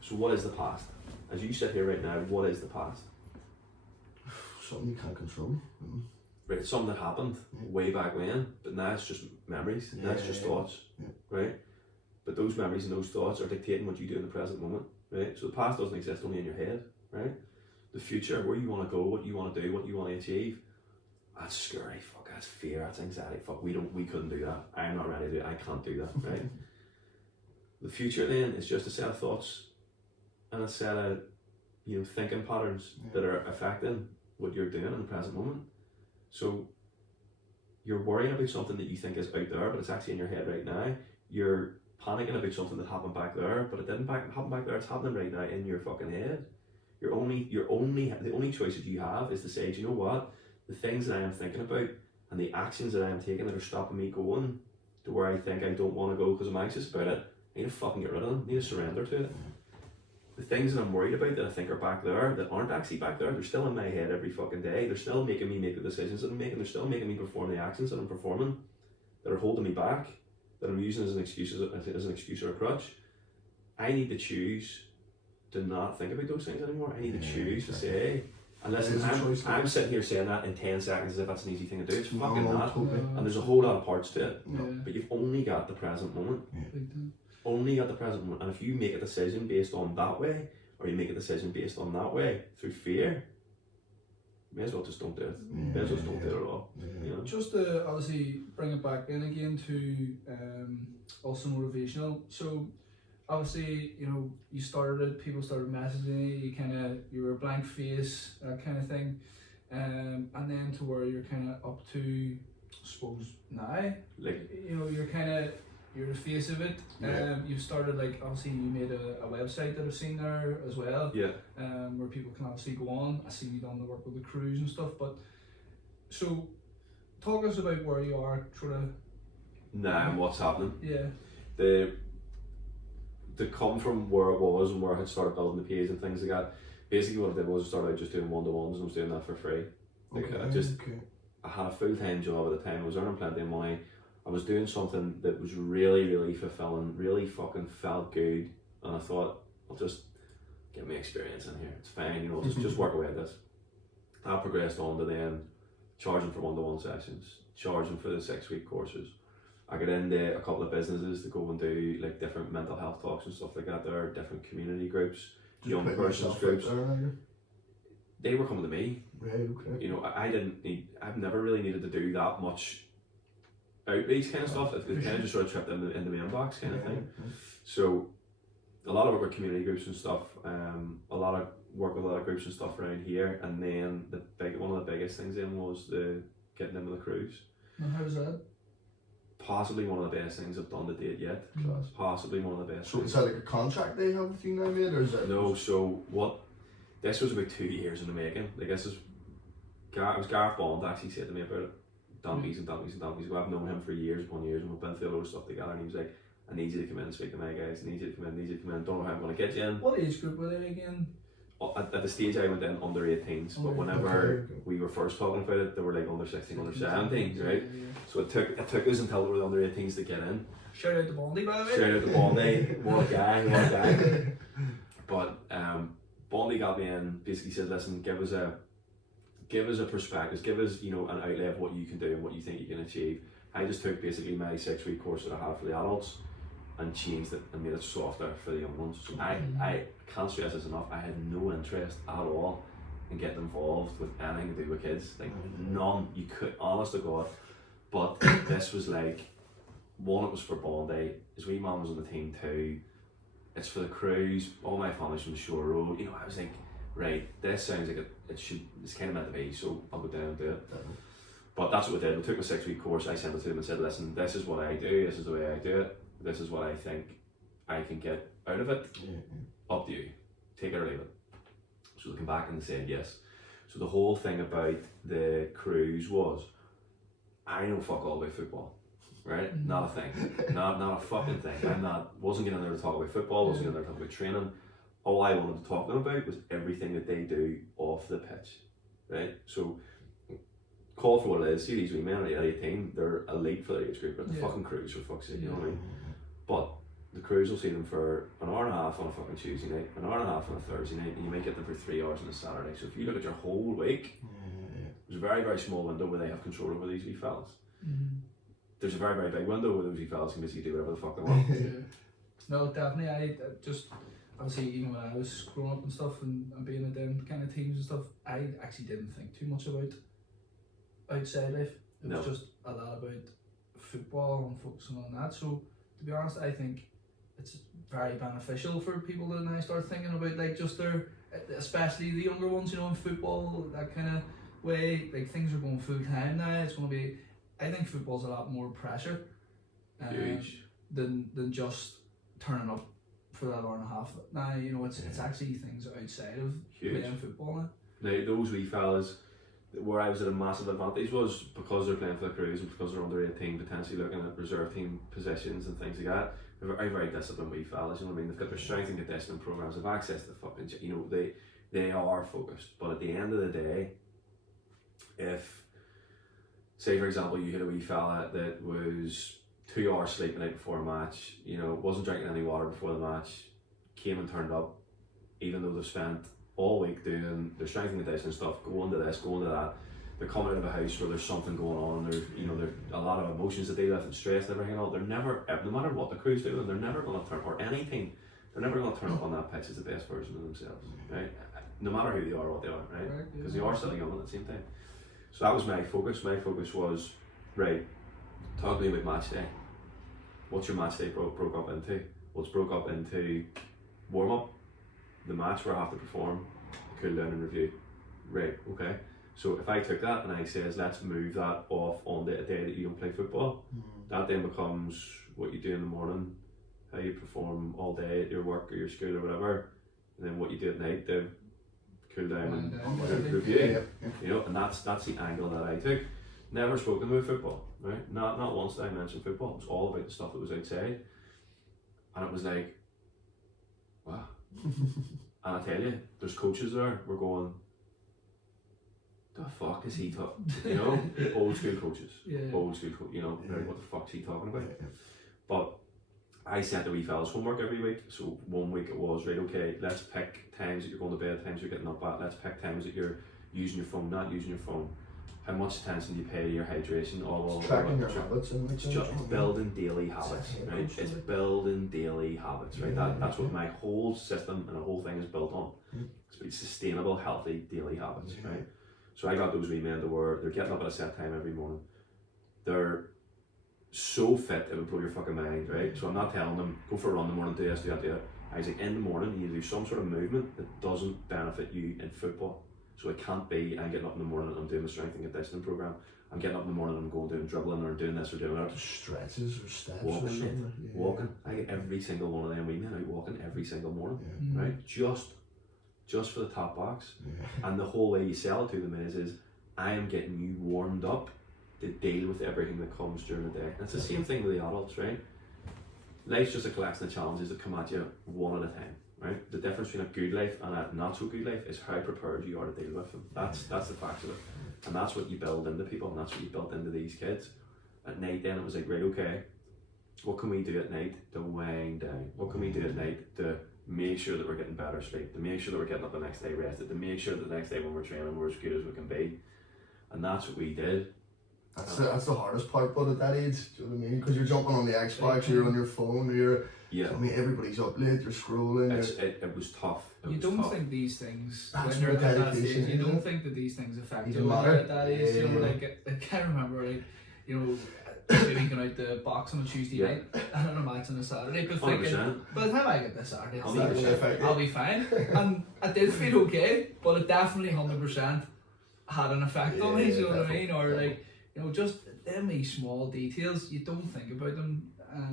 So what is the past? As you sit here right now, what is the past? Something you can't control. Right, it's something that happened way back when, but now it's just memories, now it's just thoughts, right? But those memories and those thoughts are dictating what you do in the present moment, right? So the past doesn't exist only in your head, right? The future, where you want to go, what you want to do, what you want to achieve, that's scary, fuck, that's fear, that's anxiety, fuck, we couldn't do that, I'm not ready to do it, I can't do that, right? The future then is just a set of thoughts and a set of, thinking patterns that are affecting what you're doing in the present moment. So you're worrying about something that you think is out there, but it's actually in your head right now. You're panicking about something that happened back there, but it didn't happen back there. It's happening right now in your fucking head. The only choice that you have is to say, do you know what? The things that I am thinking about and the actions that I am taking that are stopping me going to where I think I don't want to go because I'm anxious about it, I need to fucking get rid of them. I need to surrender to it. The things that I'm worried about that I think are back there, that aren't actually back there, they're still in my head every fucking day. They're still making me make the decisions that I'm making. They're still making me perform the actions that I'm performing, that are holding me back, that I'm using as an excuse or a crutch. I need to choose to not think about those things anymore. I need to choose to say, and listen, I'm sitting here saying that in 10 seconds as if that's an easy thing to do. It's fucking not. Totally. And there's a whole lot of parts to it. Yeah. But you've only got the present moment. Big time. Only got the present moment. And if you make a decision based on that way, or you make a decision based on that way through fear, you may as well just don't do it. You may as well just don't do it at all. You know? Just to obviously bring it back in again to also motivational. So obviously, you started it, people started messaging you, you were a blank face, that kind of thing. And then to where you're kind of up to, I suppose, now, Like, you're the face of it. You've started, obviously you made a website that I've seen there as well. yeah. Where people can obviously go on. I see you done the work with the crews and stuff, but so talk us about where you are sort of Nah, and what's happening. Yeah. To come from where I was and where I had started building the page and things like that, basically what I did was I started just doing one-to-ones and I was doing that for free. I had a full-time job at the time, I was earning plenty of money, I was doing something that was really, really fulfilling, really fucking felt good, and I thought, I'll just get my experience in here, it's fine, just work away at this. That progressed on to then charging for one-to-one sessions, charging for the 6-week courses. I got into a couple of businesses to go and do different mental health talks and stuff like that. There are different community groups, young persons groups. They were coming to me. Right, okay. I've never really needed to do that much outreach kind of stuff. It kind of just sort of tripped in the inbox kind of thing. So a lot of work with community groups and stuff. A lot of work with a lot of groups and stuff around here. And then one of the biggest things then was the getting in with the crews. And how was that? Possibly one of the best things I've done to date yet. Class. Possibly one of the best. So is that like a contract they have with you now, mate, or is that? No, so what? This was about 2 years in the making. It was Gareth Bond actually said to me about it. Donkeys and donkeys and donkeys. I've known him for years upon years, and we've been through a lot of stuff together. And he was like, "I need you to come in and speak to my guys. I need you to come in. I need you to come in. Don't know how I'm going to get you in." What age group were they again? At the stage I went in under 18s, but whenever we were first talking about it, they were under 16, under 17, right? Yeah. So it took us until we were under 18s to get in. Shout out to Bondi, by the way. Shout out to Bondi, what a guy. But Bondi got me in, basically said, listen, give us a perspective, give us an outlet of what you can do and what you think you can achieve. I just took basically my 6-week course that I had for the adults and changed it and made it softer for the young ones. So I can't stress this enough, I had no interest at all in getting involved with anything to do with kids, none. You could, honest to God. But this was one, it was for Bondi, his wee mum was on the team too, it's for the crews, all my family's from the Shore Road. I was like, right, this sounds like it's kind of meant to be, so I'll go down and do it. But that's what we did. We took my 6-week course, I sent it to them and said, listen, this is what I do, this is the way I do it, this is what I think I can get out of it. Up to you, take it or leave it. So they came back and they said yes. So the whole thing about the cruise was, I know fuck all about football, right? Not a thing, not a fucking thing. Wasn't getting there to talk about football, wasn't getting there to talk about training. all I wanted to talk to them about was everything that they do off the pitch, right? So, call for what it is. See these wee men at 18, they're elite for their age group. They're the fucking crews, for fuck's sake, you know what I mean? But the crews will see them for an hour and a half on a fucking Tuesday night, an hour and a half on a Thursday night, and you might get them for 3 hours on a Saturday. So if you look at your whole week, there's a very, very small window where they have control over these wee fellas. There's a very, very big window where those wee fellas can basically do whatever the fuck they want. No, definitely. I just, obviously, even when I was growing up and stuff and being at them kind of teams and stuff, I actually didn't think too much about outside life. It was just a lot about football and focusing on that. So, to be honest, I think it's very beneficial for people to now start thinking about like just their, especially the younger ones, you know, in football, that kind of way. Like things are going full time now. It's going to be, I think football's a lot more pressure than just turning up for that hour and a half. Now, you know, it's actually things outside of playing football now. Now, those wee fellas, where I was at a massive advantage was because they're playing for the crews and because they're under 18, potentially looking at reserve team positions and things like that. They're very, very disciplined wee fellas, you know what I mean? They've got their strength and conditioning programs, they've access to the fucking, you know, they are focused. But at the end of the day, if, say for example, you hit a wee fella that was 2 hours sleep the night before a match, you know, wasn't drinking any water before the match, came and turned up, even though they've spent all week doing their strength and conditioning stuff, going to this, going to that, they're coming out of a house where there's something going on, there's, you know, there's a lot of emotions to deal with and stress and everything else. They're never, no matter what the crew's doing, they're never going to turn, or anything, they're never going to turn up on that pitch as the best version of themselves, right? No matter who they are or what they are, right? Because they are still young at the same time. So that was my focus. My focus was, right, talk to me about match day. What's your match day broke up into? Well, it's broke up into warm up, the match where I have to perform, cool down and review. Right, okay. So if I took that and I says, let's move that off on the day that you don't play football, that then becomes what you do in the morning, how you perform all day at your work or your school or whatever, and then what you do at night to cool down and review. You know, and that's the angle that I took. Never spoken about football, right? Not once did I mention football. It was all about the stuff that was outside. And it was like, wow. And I tell you, there's coaches there, we're going, the fuck is he talking? You know, old school coaches, old school, you know, what the fuck's he talking about? But I sent the wee fellas homework every week. So 1 week it was, right, okay, let's pick times that you're going to bed, times you're getting up at, let's pick times that you're using your phone, not using your phone. How much attention do you pay to your hydration? All tracking your habits and it's just building daily habits, right? It's building daily habits, right? That's what my whole system and the whole thing is built on. It's sustainable, healthy daily habits, right? So I got those wee men to where they're getting up at a set time every morning. They're so fit it would blow your fucking mind, right? So I'm not telling them go for a run in the morning, do this, do that, do that. I was like, in the morning you do some sort of movement that doesn't benefit you in football. So it can't be I'm getting up in the morning and I'm doing the strength and conditioning program. I'm getting up in the morning and I'm going doing dribbling or doing this or doing that. Stretches or steps walking, or something. Walking. I get every single one of them wee men out walking every single morning, right? Just for the top box. And the whole way you sell it to them is I am getting you warmed up to deal with everything that comes during the day. And it's the same thing with the adults, right? Life's just a collection of challenges that come at you one at a time, right? The difference between a good life and a not so good life is how prepared you are to deal with them. That's the facts of it. And that's what you build into people, and that's what you built into these kids. At night then it was like, right, okay, what can we do at night to wind down? What can we do at night to make sure that we're getting better sleep, to make sure that we're getting up the next day rested, to make sure that the next day when we're training we're as good as we can be. And that's what we did. That's the hardest part, but at that age, do you know what I mean? Because you're jumping on the Xbox, you're on your phone, I mean, everybody's up late, you're scrolling. It was tough. You don't think these things, that's when you're at that dedication, stage, you don't think that these things affect you matter. at that age. You know, like, I can't remember, like, you know, maybe going out to box on a Tuesday night and on a match on a Saturday, but thinking, by the time I get this Saturday, I'll be fine. And I did feel okay, but it definitely 100% had an effect on me, you know what I mean? Or like, you know, just them wee small details, you don't think about them.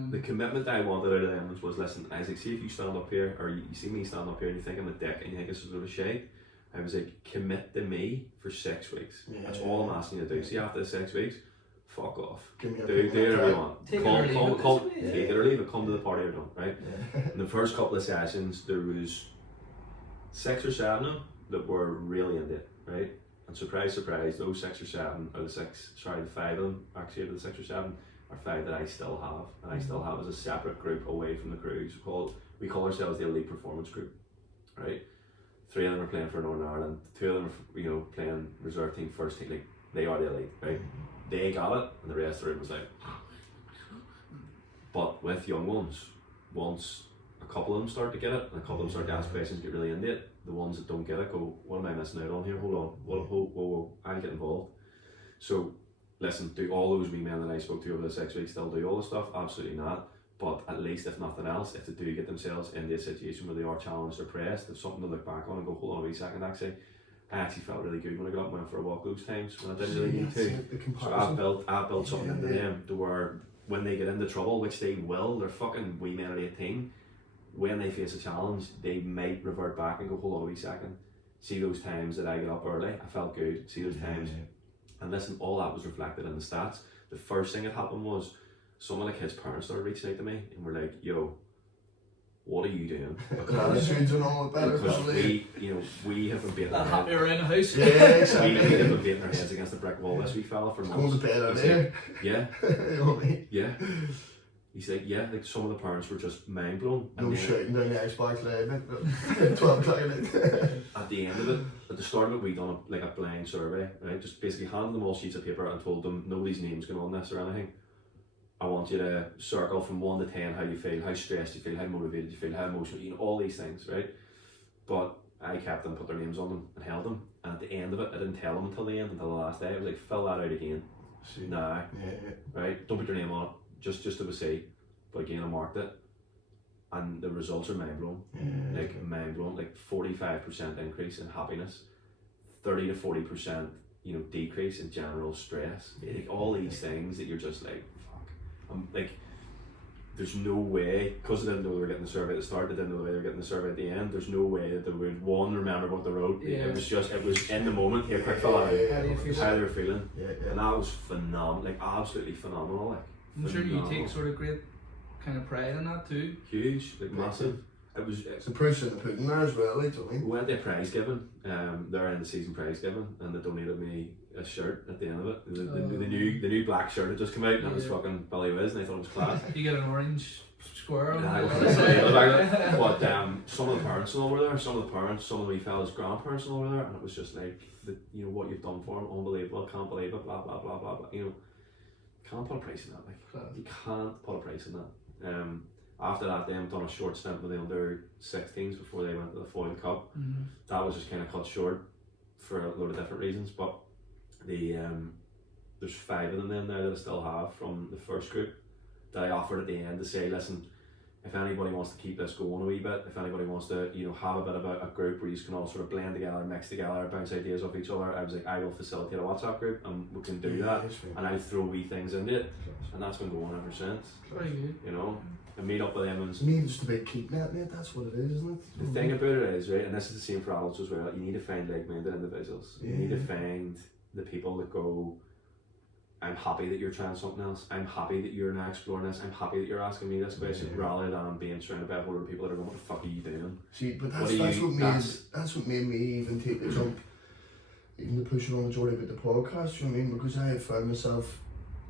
The commitment I wanted out of them was listen, Isaac, see if you stand up here, or you see me stand up here and you think I'm a dick and you think this is a little shade, I was like, commit to me for 6 weeks. That's all I'm asking you to do. See, after the 6 weeks, fuck off. Do whatever you want. Take it or leave it, come to the party or don't, right? In the first couple of sessions, there was 6 or 7 of them that were really into it, right? And surprise, surprise, those 6 or 7 are the 5 of them, actually out of the 6 or 7, are 5 that I still have. And I still have as a separate group away from the crews. We call ourselves the Elite Performance Group, right? 3 of them are playing for Northern Ireland, 2 of them are, playing reserve team, first team, like, they are the elite, right? They got it, and the rest of the room was like, but with young ones, once a couple of them start to get it, and a couple of them start to ask questions, get really into it, the ones that don't get it go, what am I missing out on here? Hold on, whoa, I'll get involved. So, listen, do all those wee men that I spoke to over the 6 weeks still do all the stuff? Absolutely not. But at least, if nothing else, if they do get themselves into a situation where they are challenged or pressed, there's something to look back on and go, hold on a wee second, actually, I actually felt really good when I got up and went for a walk those times when I didn't really need to. So I've built something into them to where when they get into trouble, which they will, they're fucking wee men at 18, when they face a challenge, they might revert back and go, hold on a wee second. See those times that I got up early, I felt good. See those times. And listen, all that was reflected in the stats. The first thing that happened was some of the kids' parents started reaching out to me and were like, yo, what are you doing? Because we have been beating our happy around the house. Yeah, exactly. we have been beating our heads against the brick wall this wee fella for months. Going to bed out there. Yeah. You know what I mean? Yeah. He's like, yeah, like some of the parents were just mind blown. No shouting down the Xbox Live at 12 o'clock at night. At the end of it, at the start of it, we done a blind survey, right? Just basically handed them all sheets of paper and told them nobody's name's going on this or anything. I want you to circle from 1 to 10 how you feel, how stressed you feel, how motivated you feel, how emotional, all these things, right? But I kept them, put their names on them and held them. And at the end of it, I didn't tell them until the end, until the last day. I was like, fill that out again. Nah, right? Don't put your name on it, just to see. But again, I marked it. And the results are mind blowing. Mind blowing, like 45% increase in happiness, 30 to 40%, decrease in general stress. Like all these things that you're just like, like, there's no way, because they didn't know they were getting the survey at the start, they didn't know they were getting the survey at the end, there's no way that they would, remember what they wrote. It was in the moment, here, quick fella, how they were feeling. And that was phenomenal, like absolutely phenomenal. Like, I'm sure you take sort of great kind of pride in that too. Huge, like massive. It's a proof in the pudding there as well, like, we went to a prize giving, their end of season prize giving, and they donated me a shirt at the end of it. The new black shirt had just come out, and it was fucking Billy Wiz, and I thought it was class. You get an orange square on but some of the parents and all were there, some of the wee fellas' grandparents and all were there, and it was just like, what you've done for them, unbelievable, can't believe it, blah blah blah blah blah. Can't put a price on that, like, you can't put a price on that. After that, then done a short stint with the under-16s before they went to the Foyle Cup. That was just kind of cut short for a load of different reasons, but there's 5 of them in there that I still have from the first group that I offered at the end to say, listen, if anybody wants to keep this going a wee bit, if anybody wants to have a bit of a group where you can all sort of blend together, mix together, bounce ideas off each other, I was like, I will facilitate a WhatsApp group and we can do that, and I'll throw wee things into it, and that's been going ever since. Very good. And meet up with them and means to be keeping that, mate. That's what it is, isn't it? The thing about it is, right, and this is the same for adults as well, you need to find like-minded individuals. You need to find the people that go, I'm happy that you're trying something else, I'm happy that you're now exploring this, I'm happy that you're asking me this question, rather than being surrounded by a whole lot of people that are going, what the fuck are you doing? See, but that's what made me even take the jump, even to push it on majority about the podcast, you know what I mean? Because I had found myself,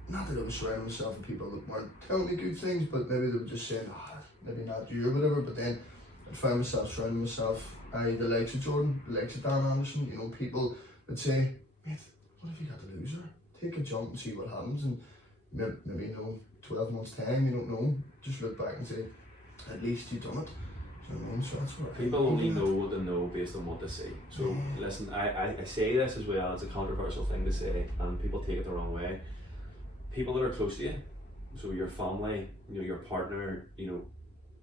not that I was surrounding myself with people that weren't telling me good things, but maybe they were just saying, maybe not you or whatever, but then I found myself surrounding myself, the likes of Jordan, the likes of Dan Anderson, people that say, mate, what have you got to lose there? Take a jump and see what happens, and maybe 12 months time, you don't know, just look back and say, at least you've done it. You know what I mean? So that's what people only know what they know based on what they see. So listen, I say this as well, it's a controversial thing to say, and people take it the wrong way. People that are close to you, so your family, your partner,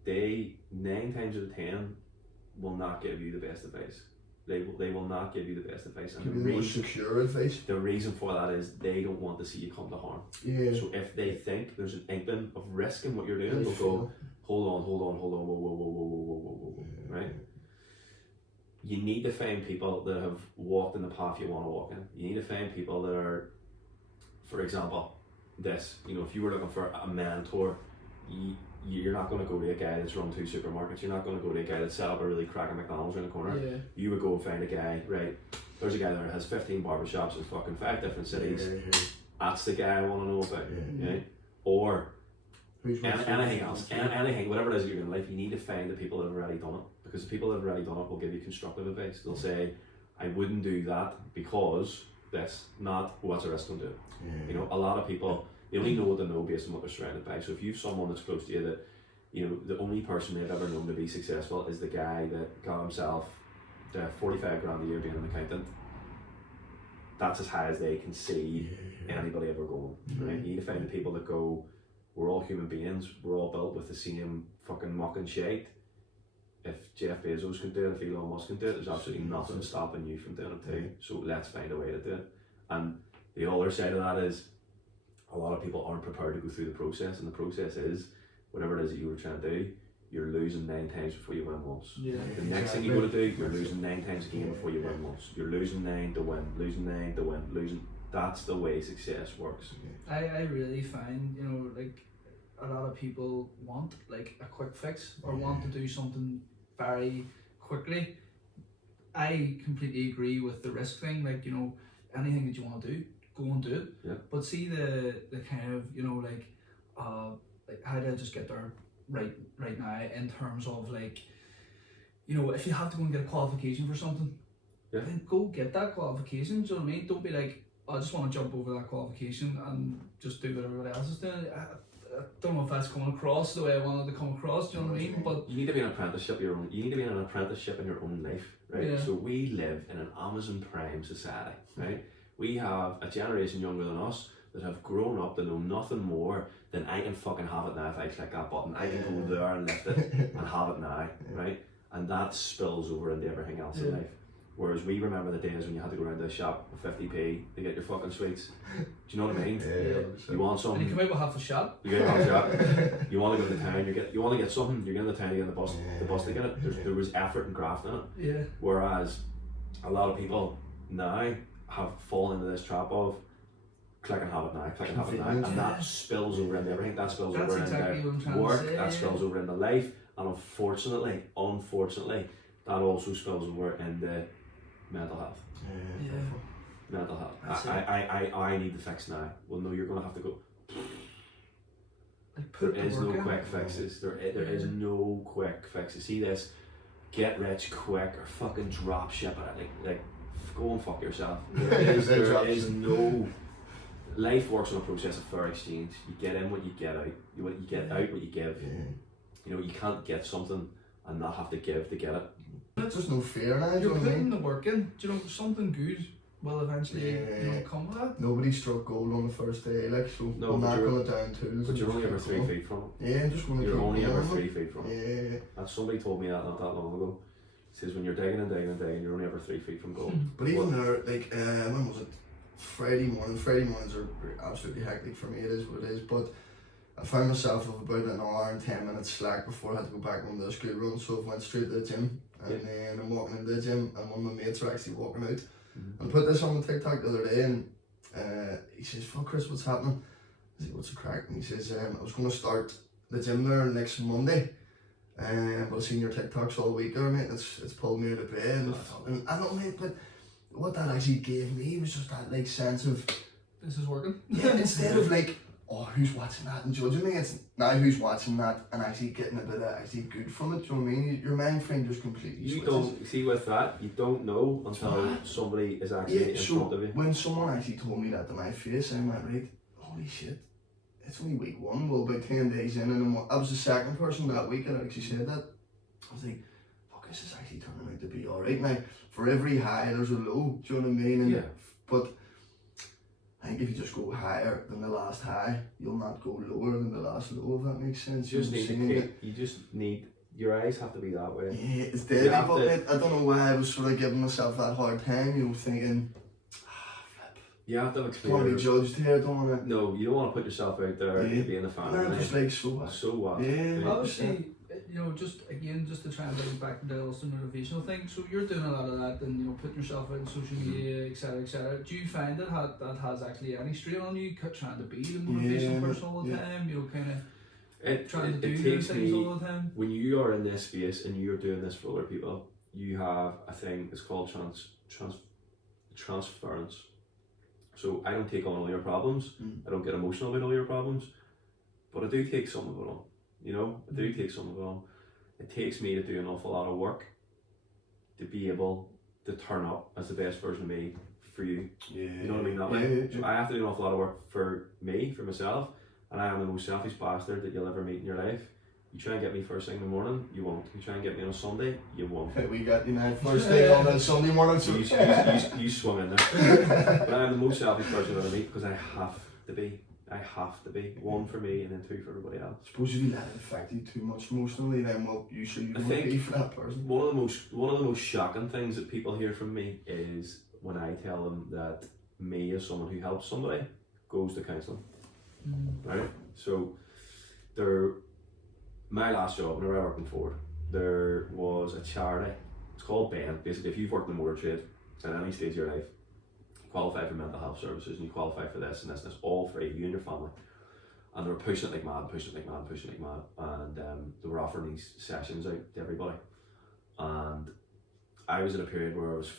they 9 times out of 10 will not give you the best advice. They will not give you the best advice. And the most secure advice. The reason for that is they don't want to see you come to harm. Yeah. So if they think there's an inkling of risk in what you're doing, they'll go, hold on, whoa, right? You need to find people that have walked in the path you want to walk in. You need to find people that are, for example, if you were looking for a mentor, you're not going to go to a guy that's run 2 supermarkets. You're not going to go to a guy that's set up a really cracking McDonald's in the corner. Yeah. You would go and find a guy, right? There's a guy there that has 15 barbershops in fucking 5 different cities. That's the guy I want to know about. Right? Or anything else, anything, whatever it is you're doing in life, you need to find the people that have already done it. Because the people that have already done it will give you constructive advice. They'll say, I wouldn't do that because that's not what's the risk on doing. You know, a lot of people, they only know what they know based on what they're surrounded by. So if you've someone that's close to you that, you know, the only person they've ever known to be successful is the guy that got himself 45 grand a year being an accountant, that's as high as they can see anybody ever going. Right? You need to find the people that go, we're all human beings, we're all built with the same fucking muck and shite. If Jeff Bezos can do it, if Elon Musk can do it, there's absolutely nothing stopping you from doing it too. So let's find a way to do it. And the other side of that is, a lot of people aren't prepared to go through the process, and the process is, whatever it is that you were trying to do, you're losing 9 times before you win once. Yeah. The next thing you got to do, you're losing 9 times again before you win once. You're losing 9 to win, losing 9 to win, losing. That's the way success works. I really find, you know, like a lot of people want like a quick fix or want to do something very quickly. I completely agree with the risk thing. Like, you know, anything that you want to do, go and do it. Yeah. But see the kind of, you know, like how do I just get there right now in terms of like, you know, if you have to go and get a qualification for something, then go get that qualification. Do you know what I mean? Don't be like, I just want to jump over that qualification and just do what everybody else is doing. I don't know if that's coming across the way I wanted to come across. Do you know what I mean? But you need to be an apprenticeship your own. You need to be in an apprenticeship in your own life, right? Yeah. So we live in an Amazon Prime society, right? We have a generation younger than us that have grown up to know nothing more than I can fucking have it now if I click that button. I can go there and lift it and have it now, right? And that spills over into everything else in life. Whereas we remember the days when you had to go around to the shop with 50p to get your fucking sweets. Do you know what I mean? You want and something. you come out with half a shot. You get a shop. You want to go to town. You want to get something. You're going to the town to get the bus to get it. There was effort and graft in it. Yeah. Whereas a lot of people now have fallen into this trap of click and have it now, click and have it now, and that spills over into everything. That spills over into work. That spills over into life, and unfortunately, that also spills over into mental health. Mental health. I need the fix now. Well, no, you're going to have to go. Like There is no quick fixes. There is no quick fixes. See this, get rich quick or fucking drop ship it. Like go and fuck yourself. There is no. Life works on a process of fair exchange. You get in what you get out. You get out what you give. You know, you can't get something and not have to give to get it. There's just no fear now. You're putting the work in. Do you know, something good will eventually you know, come of that. Nobody struck gold on the first day, like, so No, I'm but not you're- going to down tools. But you're only ever 3 feet from it. Yeah, I'm just going to You're keep only ever going. 3 feet from it. Yeah. And somebody told me that not that long ago. He says when you're digging and digging and digging, you're only ever 3 feet from gold. But even there, like, when was it? Friday mornings are absolutely hectic for me, it is what it is, but I found myself with about an hour and 10 minutes slack before I had to go back on the school run, so I went straight to the gym, and then I'm walking into the gym, and one of my mates are actually walking out, and I put this on the TikTok the other day, and he says, "Fuck Chris, what's happening?" I said, "What's the crack?" And he says, "I was going to start the gym there next Monday, but I've seen your TikToks all week there, mate, and it's pulled me out of bed, and I don't know, but what that actually gave me was just that like sense of This is working. instead of like, oh, who's watching that and judging me, it's now who's watching that and actually getting a bit of actually good from it. Do you know what I mean? Your mind frame just completely You switches. don't see with that. You don't know until somebody is actually in front of you. When someone actually told me that to my face, I went, right, holy shit, it's only week 1. Well, about 10 days in, and I was the second person that week that actually said that. I was like, fuck, this is actually turning out to be alright. Now, for every high, there's a low. Do you know what I mean? And but I think if you just go higher than the last high, you'll not go lower than the last low, if that makes sense. You just need your eyes have to be that way. Yeah, it's deadly, but I don't know why I was sort of giving myself that hard time, you know, thinking, flip. You have to I don't want to be judged here, I don't want to. No, you don't want to put yourself out there and be in the fan. I'm just like, so what? So what? Yeah. Obviously, you know, just to try and bring it back to the also motivational thing. So you're doing a lot of that, and you know, putting yourself out on social media, etc., etc. Do you find that has actually any strain on you trying to be the motivational person all the time? You know, kind of. trying to do it those takes things me, all the time. when you are in this space and you're doing this for other people, you have a thing, it's called transference. So I don't take on all your problems, I don't get emotional about all your problems, but I do take some of it on, you know, I do take some of it on. It takes me to do an awful lot of work to be able to turn up as the best version of me for you. Yeah. You know what I mean? That way. So I have to do an awful lot of work for me, for myself, and I am the most selfish bastard that you'll ever meet in your life. You try and get me first thing in the morning, you won't. You try and get me on a Sunday, you won't. We got you now first thing on a Sunday morning. So you swung in there. But I'm the most selfish person I'll ever meet because I have to be. I have to be. One for me and then two for everybody else. Suppose if you let it affect you too much emotionally, then well, you should I not think be for that person. One of the most shocking things that people hear from me is when I tell them that me as someone who helps somebody goes to counselling. Right? So my last job, whenever I worked in Ford, there was a charity. It's called BEN. Basically, if you've worked in the motor trade at any stage of your life, you qualify for mental health services and you qualify for this and this and this, all free, you and your family. And they were pushing it like mad. And they were offering these sessions out to everybody. And I was in a period where I was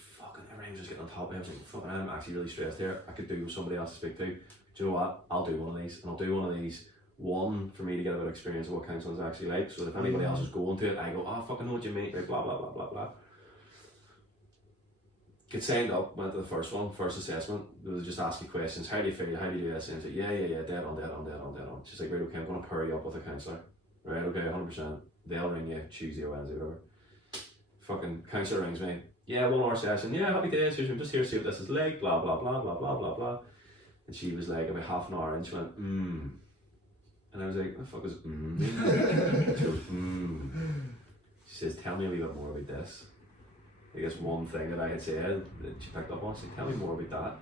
everything was just getting on top of me. I was like, fucking, I'm actually really stressed here. I could do with somebody else to speak to. Do you know what? I'll do one of these. And I'll do one of these. One, for me to get a bit of experience of what counselling is actually like. So that if anybody else is going to it, I go, oh, fucking know what you mean. Right, blah, blah, blah, blah, blah. Get signed up, went to the first assessment. They would just ask you questions. How do you feel? How do you do this? And I said, yeah, dead on. She's like, right, okay, I'm going to pair you up with a counsellor. Right, okay, 100%. They'll ring you Tuesday or Wednesday, whatever. Fucking counsellor rings me. Yeah, 1 hour session. Yeah, happy days. I'm just here to see what this is like. Blah, blah, blah, blah, blah, blah, blah. And she was like, about half an hour, and she went, And I was like, what the fuck is She goes, She says, tell me a wee bit more about this. I guess one thing that I had said that she picked up on, she said, tell me more about that.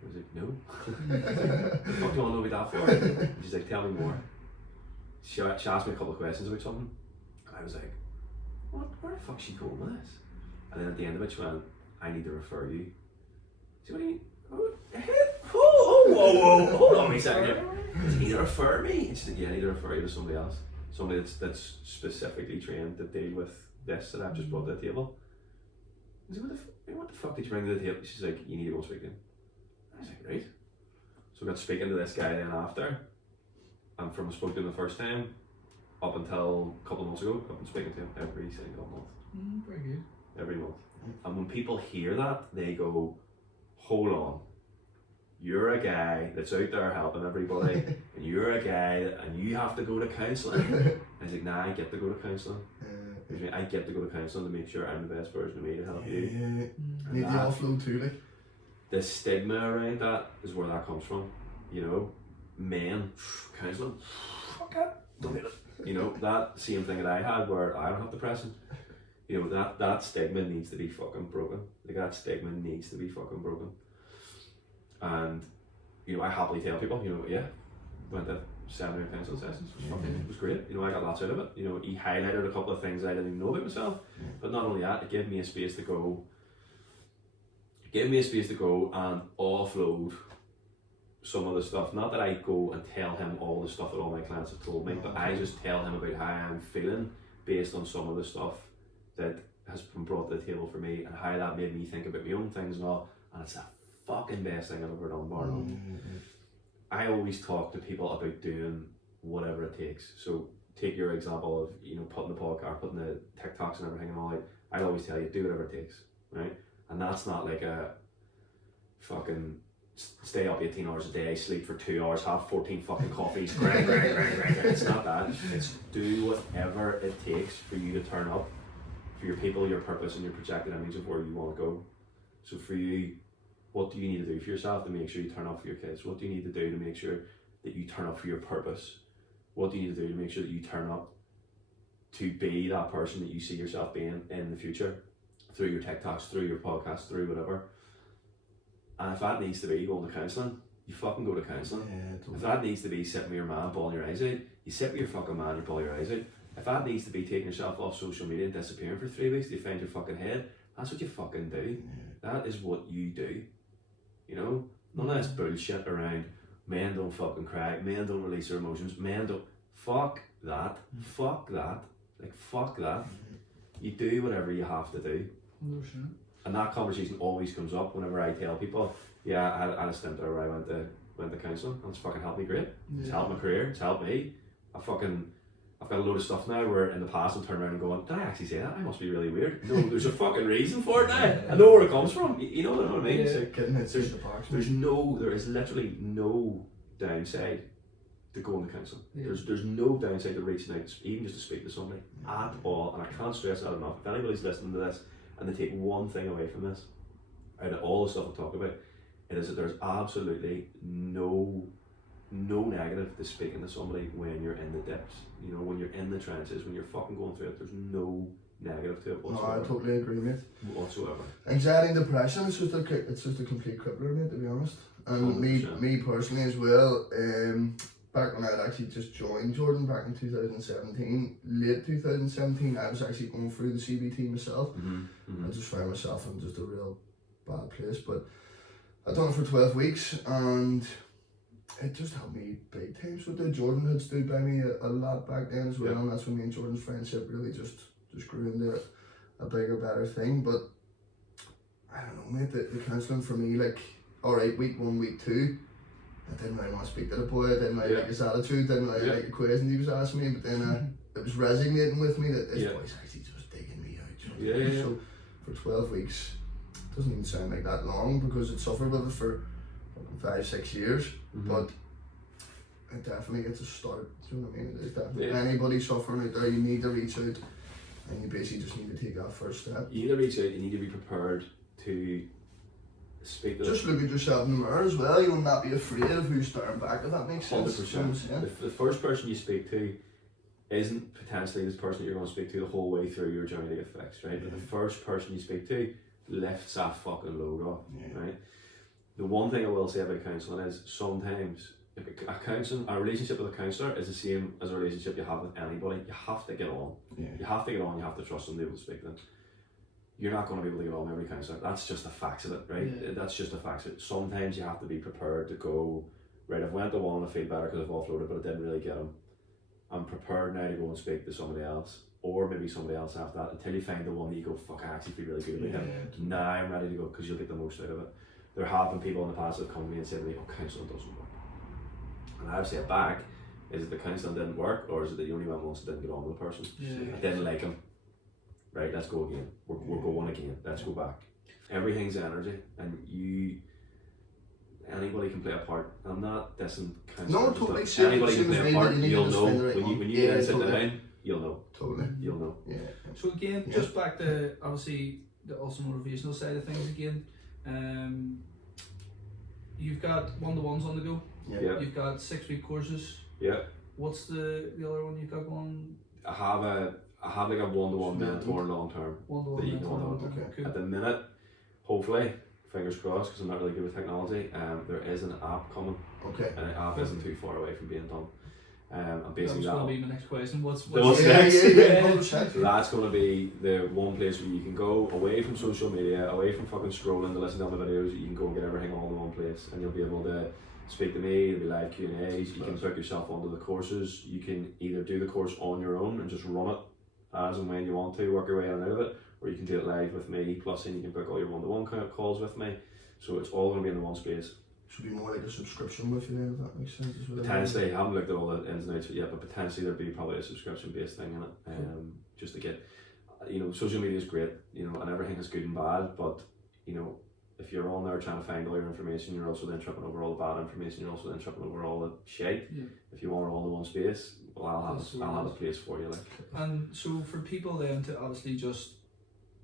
I was like, no. What the fuck do you want to know about that for? And she's like, tell me more. She asked me a couple of questions about something, and I was like, where the fuck is she going with this? And then at the end of it, she went, I need to refer you. She went, what do you mean? Whoa, hold on a second here. You need to refer me? And she said, yeah, I need to refer you to somebody else. Somebody that's specifically trained to deal with this that I've just brought to the table. I said, what the fuck did you bring to the table? She's like, you need to go speak to him. I was like, right. So I got speaking to this guy then after. And from spoke to him the first time up until a couple of months ago, I've been speaking to him every single month. Very good. Every month. And when people hear that, they go, hold on. You're a guy that's out there helping everybody, and you're a guy and you have to go to counselling. I was like, nah, I get to go to counselling. I get to go to counselling to make sure I'm the best version of me to help you. Yeah. Need the offload too, like. The stigma around that is where that comes from. You know, men, counselling, fuck it, don't need it. You know, that same thing that I had where I don't have depression. You know, that stigma needs to be fucking broken. Like, that stigma needs to be fucking broken. And, you know, I happily tell people, you know, yeah, went to 7 or 10 counselling sessions. It was great. You know, I got lots out of it. You know, he highlighted a couple of things I didn't even know about myself. But not only that, it gave me a space to go. And offload some of the stuff. Not that I go and tell him all the stuff that all my clients have told me, but I just tell him about how I'm feeling based on some of the stuff that has been brought to the table for me and how that made me think about my own things and all. And it's the fucking best thing I've ever done, bar none. I always talk to people about doing whatever it takes. So take your example of, you know, putting the podcast, putting the TikToks and everything and all that. I always tell you, do whatever it takes, right? And that's not like a fucking stay up 18 hours a day, sleep for 2 hours, have 14 fucking coffees, grind. It's not that. It's do whatever it takes for you to turn up for your people, your purpose, and your projected image of where you want to go. So for you, what do you need to do for yourself to make sure you turn up for your kids? What do you need to do to make sure that you turn up for your purpose? What do you need to do to make sure that you turn up to be that person that you see yourself being in the future through your TikToks, through your podcasts, through whatever? And if that needs to be going to counselling, you fucking go to counselling. If that needs to be sitting with your man, bawling your eyes out, you sit with your fucking man, you bawl your eyes out. If that needs to be taking yourself off social media and disappearing for 3 weeks to find your fucking head, that's what you fucking do. That is what you do. You know? None of this bullshit around men don't fucking cry, men don't release their emotions, men don't. fuck that, fuck that, like fuck that. You do whatever you have to do. 100%. And that conversation always comes up whenever I tell people, yeah, I had a stint there where I went to counselling, and it's fucking helped me great. It's helped my career, it's helped me. I've got a load of stuff now where in the past I'm turning around and going, did I actually say that? I must be really weird. No, there's a fucking reason for it now. I know where it comes from. You know what I mean? Yeah. So Getting it through the box. there is literally no downside to going to counselling. Yeah. There's no downside to reaching out, even just to speak to somebody at all. And I can't stress that enough. If anybody's listening to this and they take one thing away from this, out of all the stuff we talk about, it is that there's absolutely no negative to speaking to somebody when you're in the dips. You know, when you're in the trenches, when you're fucking going through it, there's no negative to it No, whatsoever. I totally agree, mate. Whatsoever. Anxiety and depression, it's just a complete crippler, mate, to be honest. And 100%. me personally as well, back when I had actually just joined Jordan back in 2017, late 2017, I was actually going through the CBT myself. I just found myself in just a real bad place, but I'd done it for 12 weeks and it just helped me big time. So the Jordan had stood by me a lot back then as well, and that's when me and Jordan's friendship really just grew into a bigger, better thing. But I don't know, mate, the counselling for me, like, alright, week 1, week 2, I didn't really want to speak to the boy, I didn't really like his attitude, didn't really like the questions he was asking me, but then it was resonating with me that this boy's actually just digging me out. You know? So for 12 weeks, it doesn't even sound like that long because it suffered with it for 5-6 years, but it definitely gets a start. Do you know what I mean? It is definitely anybody suffering out there, you need to reach out and you basically just need to take that first step. You need to reach out, you need to be prepared to speak to just look at yourself in the mirror as well, you will not be afraid of who's staring back, if that makes sense. 100%. The first person you speak to isn't potentially this person that you're going to speak to the whole way through your journey to get fixed, right? But the first person you speak to lifts that fucking load off, right? The one thing I will say about counselling is sometimes a relationship with a counsellor is the same as a relationship you have with anybody. You have to get on. You have to get on, you have to trust them to be able to speak to them. You're not going to be able to get on with every counsellor. That's just the facts of it, right? That's just the facts of it. Sometimes you have to be prepared to go, right, I've went to one and I feel better because I've offloaded, but I didn't really get them. I'm prepared now to go and speak to somebody else, or maybe somebody else after that, until you find the one that you go, fuck, I actually feel really good about him. Now I'm ready to go, because you'll get the most out of it. There have been people in the past that have come to me and said to me, oh, counselling doesn't work. And I've said back, is it the counselling didn't work, or is it that you only went once and didn't get on with the person? I didn't like him. Right, let's go again. We're going again. Let's go back. Everything's energy, and anybody can play a part. I'm not dissing counselling. No, totally. Anybody can play a part. You'll know when you sit totally. down. You'll know. Totally. You'll know. Yeah. So again, just back to obviously the also motivational side of things again. You've got one-to-ones on the go. Yeah. You've got 6-week courses. Yeah. What's the other one you've got going? I have like a one-to-one mentor long term. One-to-one mentor. Okay. At the minute, hopefully, fingers crossed, because I'm not really good with technology. There is an app coming. Okay. And the app isn't too far away from being done. And basically that's going to be my next question. What's next? That's going to be the one place where you can go away from social media, away from fucking scrolling to listen to the videos. You can go and get everything all in one place, and you'll be able to speak to me. There'll be live Q&As. You can put yourself onto the courses. You can either do the course on your own and just run it as and when you want to, work your way in and out of it, or you can do it live with me. Plus, then you can book all your one-to-one calls with me. So it's all going to be in the one space. Should be more like a subscription with you then, if that makes sense as well. Potentially, I haven't looked at all the ins and outs of it yet, but potentially there'd be probably a subscription-based thing in it, just to get, social media is great, and everything is good and bad, but, if you're on there trying to find all your information, you're also then tripping over all the bad information, you're also then tripping over all the shit. If you want it all in one space, well, I'll have a place for you. And so for people then to obviously just,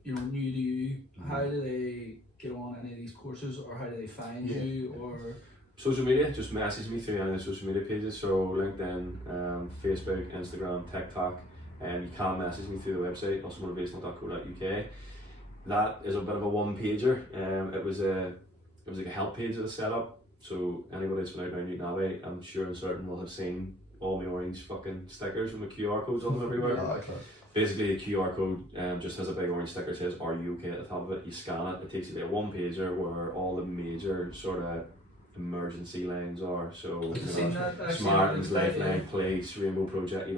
new to you, how do they get on any of these courses, or how do they find you, or? Social media, just message me through any of the social media pages, so LinkedIn, Facebook, Instagram, TikTok, and you can message me through the website, alsomotivational.co.uk. That is a bit of a one-pager. It was like a help page that I set up, so anybody that's been out around Newton Abbey, I'm sure and certain will have seen all my orange fucking stickers with my QR codes on them everywhere. Basically, the QR code just has a big orange sticker that says "Are you okay?" at the top of it. You scan it. It takes you to a one-pager where all the major sort of emergency lines are. So I've seen that actually. Smartens, Like that, Lifeline, Place, Rainbow Project,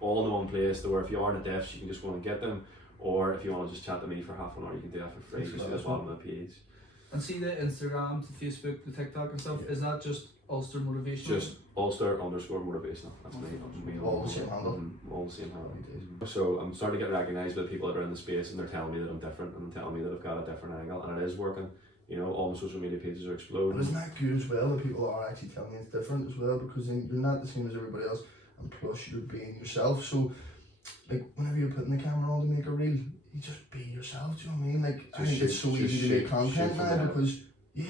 all in one place to where if you are in the depths you can just go and get them, or if you want to just chat to me for half an hour you can do that for free, just at the bottom of the page. And see the Instagram, the Facebook, the TikTok and stuff, is that just Ulster motivational? Just Ulster_motivational. That's me. All the same handle. All the same handle. So I'm starting to get recognised by the people that are in the space, and they're telling me that I'm different, and telling me that I've got a different angle, and it is working. All my social media pages are exploding. But isn't that good as well that people are actually telling you it's different as well, because then you're not the same as everybody else, and plus you're being yourself. So like whenever you're putting the camera on to make a reel, you just be yourself. Do you know what I mean? Like I think it's so easy to make content now because you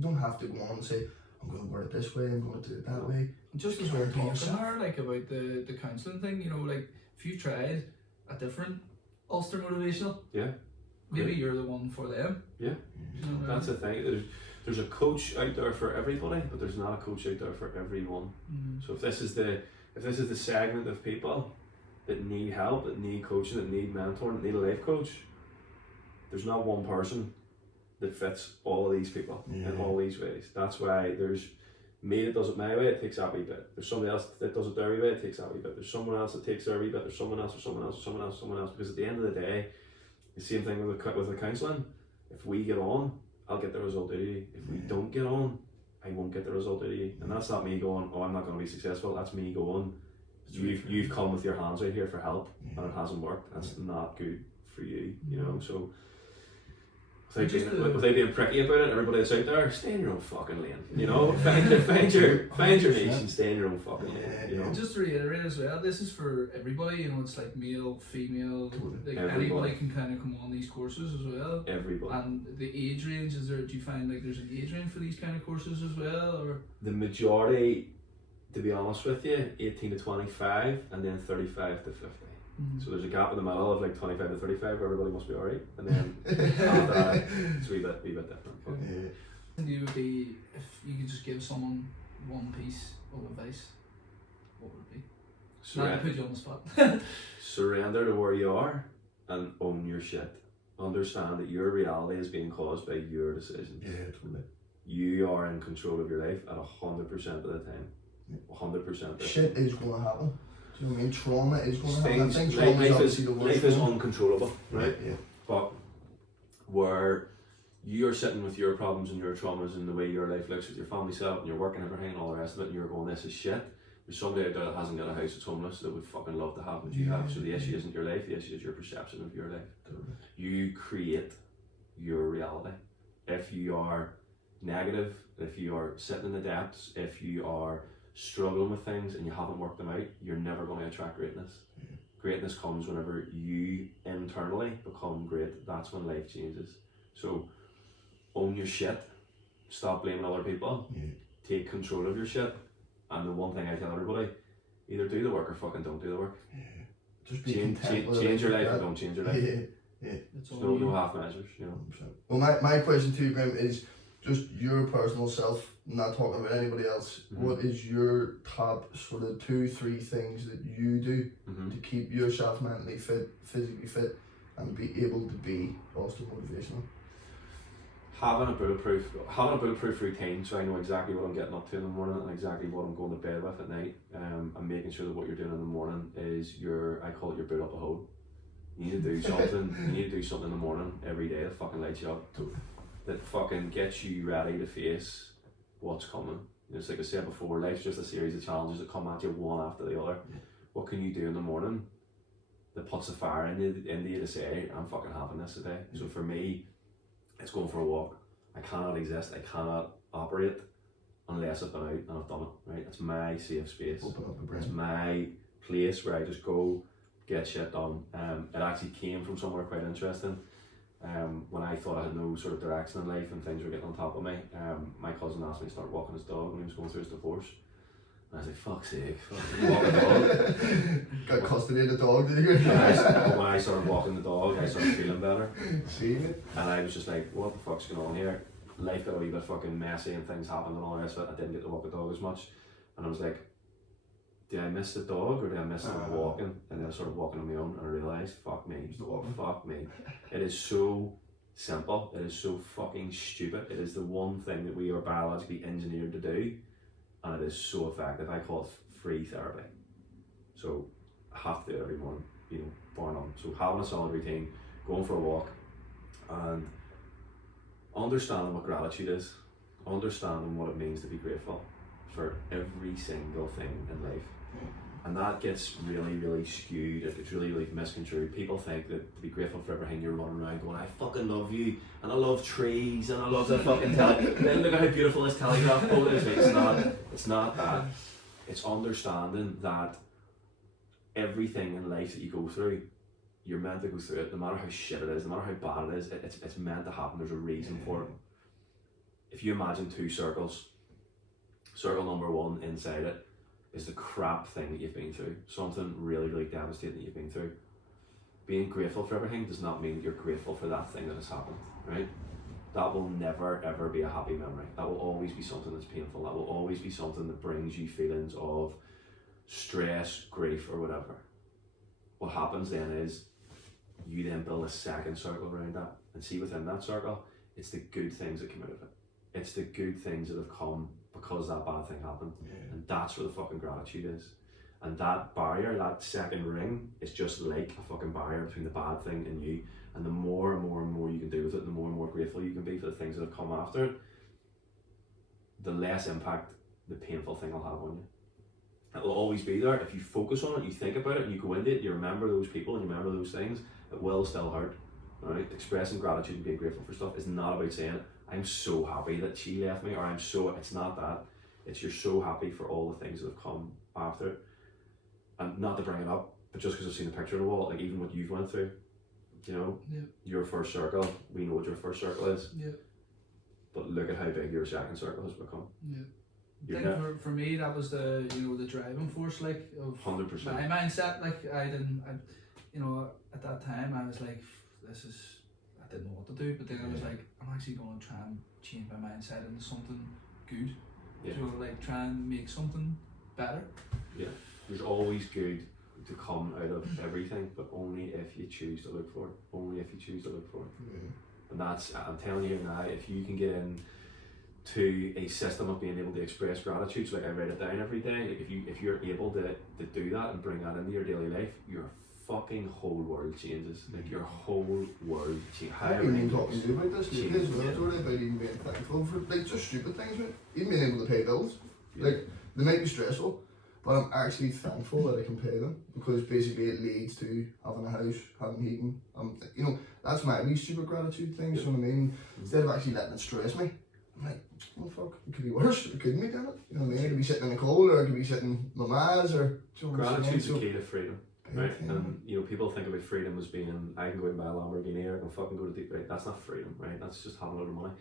don't have to go on and say I'm going to word it this way, I'm going to do it that way. Just as we're talking there, like about the counselling thing, like if you tried a different Ulster motivational, maybe you're the one for them. Yeah, that's the thing. There's a coach out there for everybody, but there's not a coach out there for everyone. So if this is the segment of people that need help, that need coaching, that need mentoring, that need a life coach, there's not one person that fits all of these people in all these ways. That's why there's me that does it my way, it takes that wee bit. There's somebody else that does it their wee way, it takes that wee bit. There's someone else that takes their wee bit. There's someone else, or someone else, or someone else, or someone else. Because at the end of the day, the same thing with the counselling. If we get on, I'll get the result out of you. If we don't get on, I won't get the result out of you. And that's not me going, oh, I'm not going to be successful. That's me going, you've come with your hands out here for help, and it hasn't worked. That's not good for you, So without being pricky about it, everybody that's out there, stay in your own fucking lane. Find your niche and stay in your own fucking lane. Just to reiterate as well, this is for everybody. It's like male, female, like Everybody. anybody can kind of come on these courses as well. Everybody. And the age range, is there? Do you find like there's an age range for these kind of courses as well, or the majority, to be honest with you, 18 to 25, and then 35 to 50. So there's a gap in the middle of like 25 to 35 where everybody must be alright, and then after that it's a wee bit different. You would be, if you could just give someone one piece of advice, what would it be? Not to put you on the spot. Surrender to where you are and own your shit. Understand that your reality is being caused by your decisions. Totally. You are in control of your life at 100% of the time. 100%. Shit is going to happen. Do you know what I mean? Trauma is going to happen. Life is uncontrollable, right? Yeah. But where you're sitting with your problems and your traumas and the way your life looks with your family setup and your work and everything and all the rest of it, and you're going, this is shit. There's somebody out there that hasn't got a house that's homeless that would fucking love to have what you have. So the issue isn't your life, the issue is your perception of your life. Totally. You create your reality. If you are negative, if you are sitting in the depths, if you are struggling with things and you haven't worked them out, you're never going to attract greatness. Greatness comes whenever you internally become great. That's when life changes. So own your shit, stop blaming other people, take control of your shit, and the one thing I tell everybody, either do the work or fucking don't do the work. Just be change your life or don't change your life. It's No half measures, Well, my question to you, Graeme, is just your personal self, not talking about anybody else. What is your top sort of 2-3 things that you do to keep yourself mentally fit, physically fit, and be able to be also motivational? Having a bulletproof routine, so I know exactly what I'm getting up to in the morning and exactly what I'm going to bed with at night. And making sure that what you're doing in the morning is I call it your boot up a hole. You need to do something. You need to do something in the morning every day that fucking lights you up. That fucking gets you ready to face what's coming. It's like I said before, life's just a series of challenges that come at you one after the other. What can you do in the morning that puts the fire into you to say, I'm fucking having this today? So for me, it's going for a walk. I cannot exist, I cannot operate unless I've been out and I've done it, right? It's my safe space. Open up the brain. It's my place where I just go, get shit done. It actually came from somewhere quite interesting. When I thought I had no sort of direction in life and things were getting on top of me, my cousin asked me to start walking his dog when he was going through his divorce. And I was like, fuck's sake, fucking walk a dog. Got custody of the dog, did you? When I started walking the dog, I started feeling better. Seeing it? And I was just like, what the fuck's going on here? Life got a wee bit fucking messy and things happened and all the rest of it. I didn't get to walk the dog as much. And I was like, did I miss the dog or did I miss the walking? And then I started walking on my own and I realised, fuck me. It is so simple. It is so fucking stupid. It is the one thing that we are biologically engineered to do, and it is so effective. I call it free therapy. So I have to do it every morning, you know, bar none. So having a solid routine, going for a walk, and understanding what gratitude is, understanding what it means to be grateful for every single thing in life. And that gets really, really skewed. It's really, really misconstrued. People think that to be grateful for everything, you're running around going, I fucking love you, and I love trees, and I love the fucking telly. Then look at how beautiful this telegraph pole is. It's not that. It's understanding that everything in life that you go through, you're meant to go through it, no matter how shit it is, no matter how bad it is, it's meant to happen. There's a reason for it. If you imagine two circles, circle number one inside it is the crap thing that you've been through, something really, really devastating that you've been through. Being grateful for everything does not mean that you're grateful for that thing that has happened, right? That will never ever be a happy memory. That will always be something that's painful. That will always be something that brings you feelings of stress, grief, or whatever. What happens then is you then build a second circle around that, and see within that circle, it's the good things that come out of it. It's the good things that have come because that bad thing happened. And that's where the fucking gratitude is. And that barrier, that second ring, is just like a fucking barrier between the bad thing and you. And the more and more and more you can do with it, the more and more grateful you can be for the things that have come after it, the less impact the painful thing will have on you. It will always be there. If you focus on it, you think about it, and you go into it, you remember those people and you remember those things, it will still hurt. Right? Expressing gratitude and being grateful for stuff is not about saying, I'm so happy that she left me, or it's not that. It's you're so happy for all the things that have come after it. And not to bring it up, but just because I've seen a picture on the wall, like even what you've went through, you know, your first circle, we know what your first circle is. Yeah. But look at how big your second circle has become. Yeah. I think for me that was the driving force, like, of 100%. My mindset. Like I at that time I was like, I didn't know what to do, but then I was like, I'm actually going to try and change my mindset into something good. Yeah. So like try and make something better. Yeah. There's always good to come out of everything, but only if you choose to look for it. Only if you choose to look for it. And that's, I'm telling you now, if you can get in to a system of being able to express gratitude, so like I write it down every day, like if you're able to do that and bring that into your daily life, your fucking whole world changes. Like your whole world changes. I've been talking to you about this lately as well, Jordan, about even being thankful for like just stupid things, right? Even being able to pay bills. Like they might be stressful, but I'm actually thankful that I can pay them, because basically it leads to having a house, having heating. That's my wee stupid gratitude thing, you know what I mean? Instead of actually letting it stress me, I'm like, oh fuck, it could be worse, it couldn't be, damn it. You know what I mean? I could be sitting in the cold, or I could be sitting with my ma's, or... Gratitude's the key to freedom. Right, and people think about freedom as being, I can go out and buy a Lamborghini, or I can fucking go to deep, right? That's not freedom, right? That's just having a lot of money.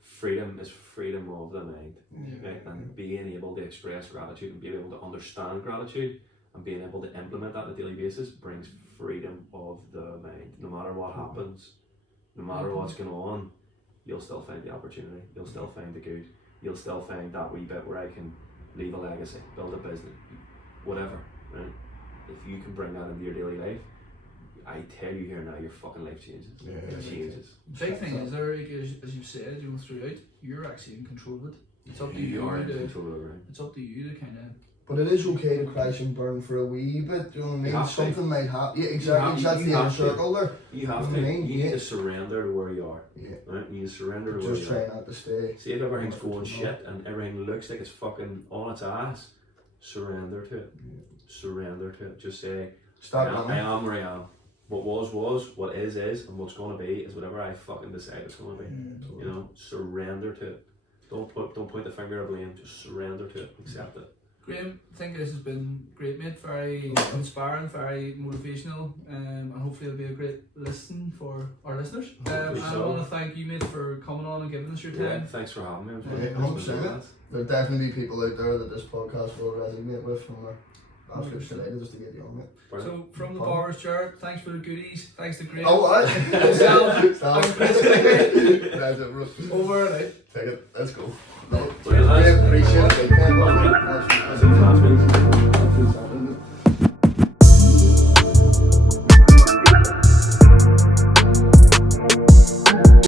Freedom is freedom of the mind, right? And being able to express gratitude and being able to understand gratitude and being able to implement that on a daily basis brings freedom of the mind. No matter what happens, no matter what's going on, you'll still find the opportunity, you'll still find the good, you'll still find that wee bit where I can leave a legacy, build a business, whatever, right? If you can bring that into your daily life, I tell you here now, your fucking life changes. It changes. Big thing is there, as you've said, throughout, you're actually in control of it. It's up to you. It's up to you to kind of. But it is okay to crash and burn for a wee bit. You know what I mean? Something might happen. Yeah, exactly. That's the inner circle there. You have to. You need to surrender to where you are. Yeah. Right? You need to surrender to where you are. Just try not to stay. See, if everything's going shit and everything looks like it's fucking on its ass, surrender to it. Surrender to it. Just say, I am where I am. What was, what is, and what's going to be is whatever I fucking decide it's going to be. Totally. Surrender to it. Don't point the finger of blame, just surrender to it, accept it. Graeme, I think this has been great, mate. Very inspiring, very motivational, and hopefully it'll be a great listen for our listeners. I want to thank you, mate, for coming on and giving us your time. Yeah, thanks for having me. 100%. There'll definitely be people out there that this podcast will resonate with, and we're absolutely delighted just to get you on it. So, from the barber's chair, thanks for the goodies. Thanks to Graeme. Oh, what? Over and out. Take it. Let's go. No, appreciate it.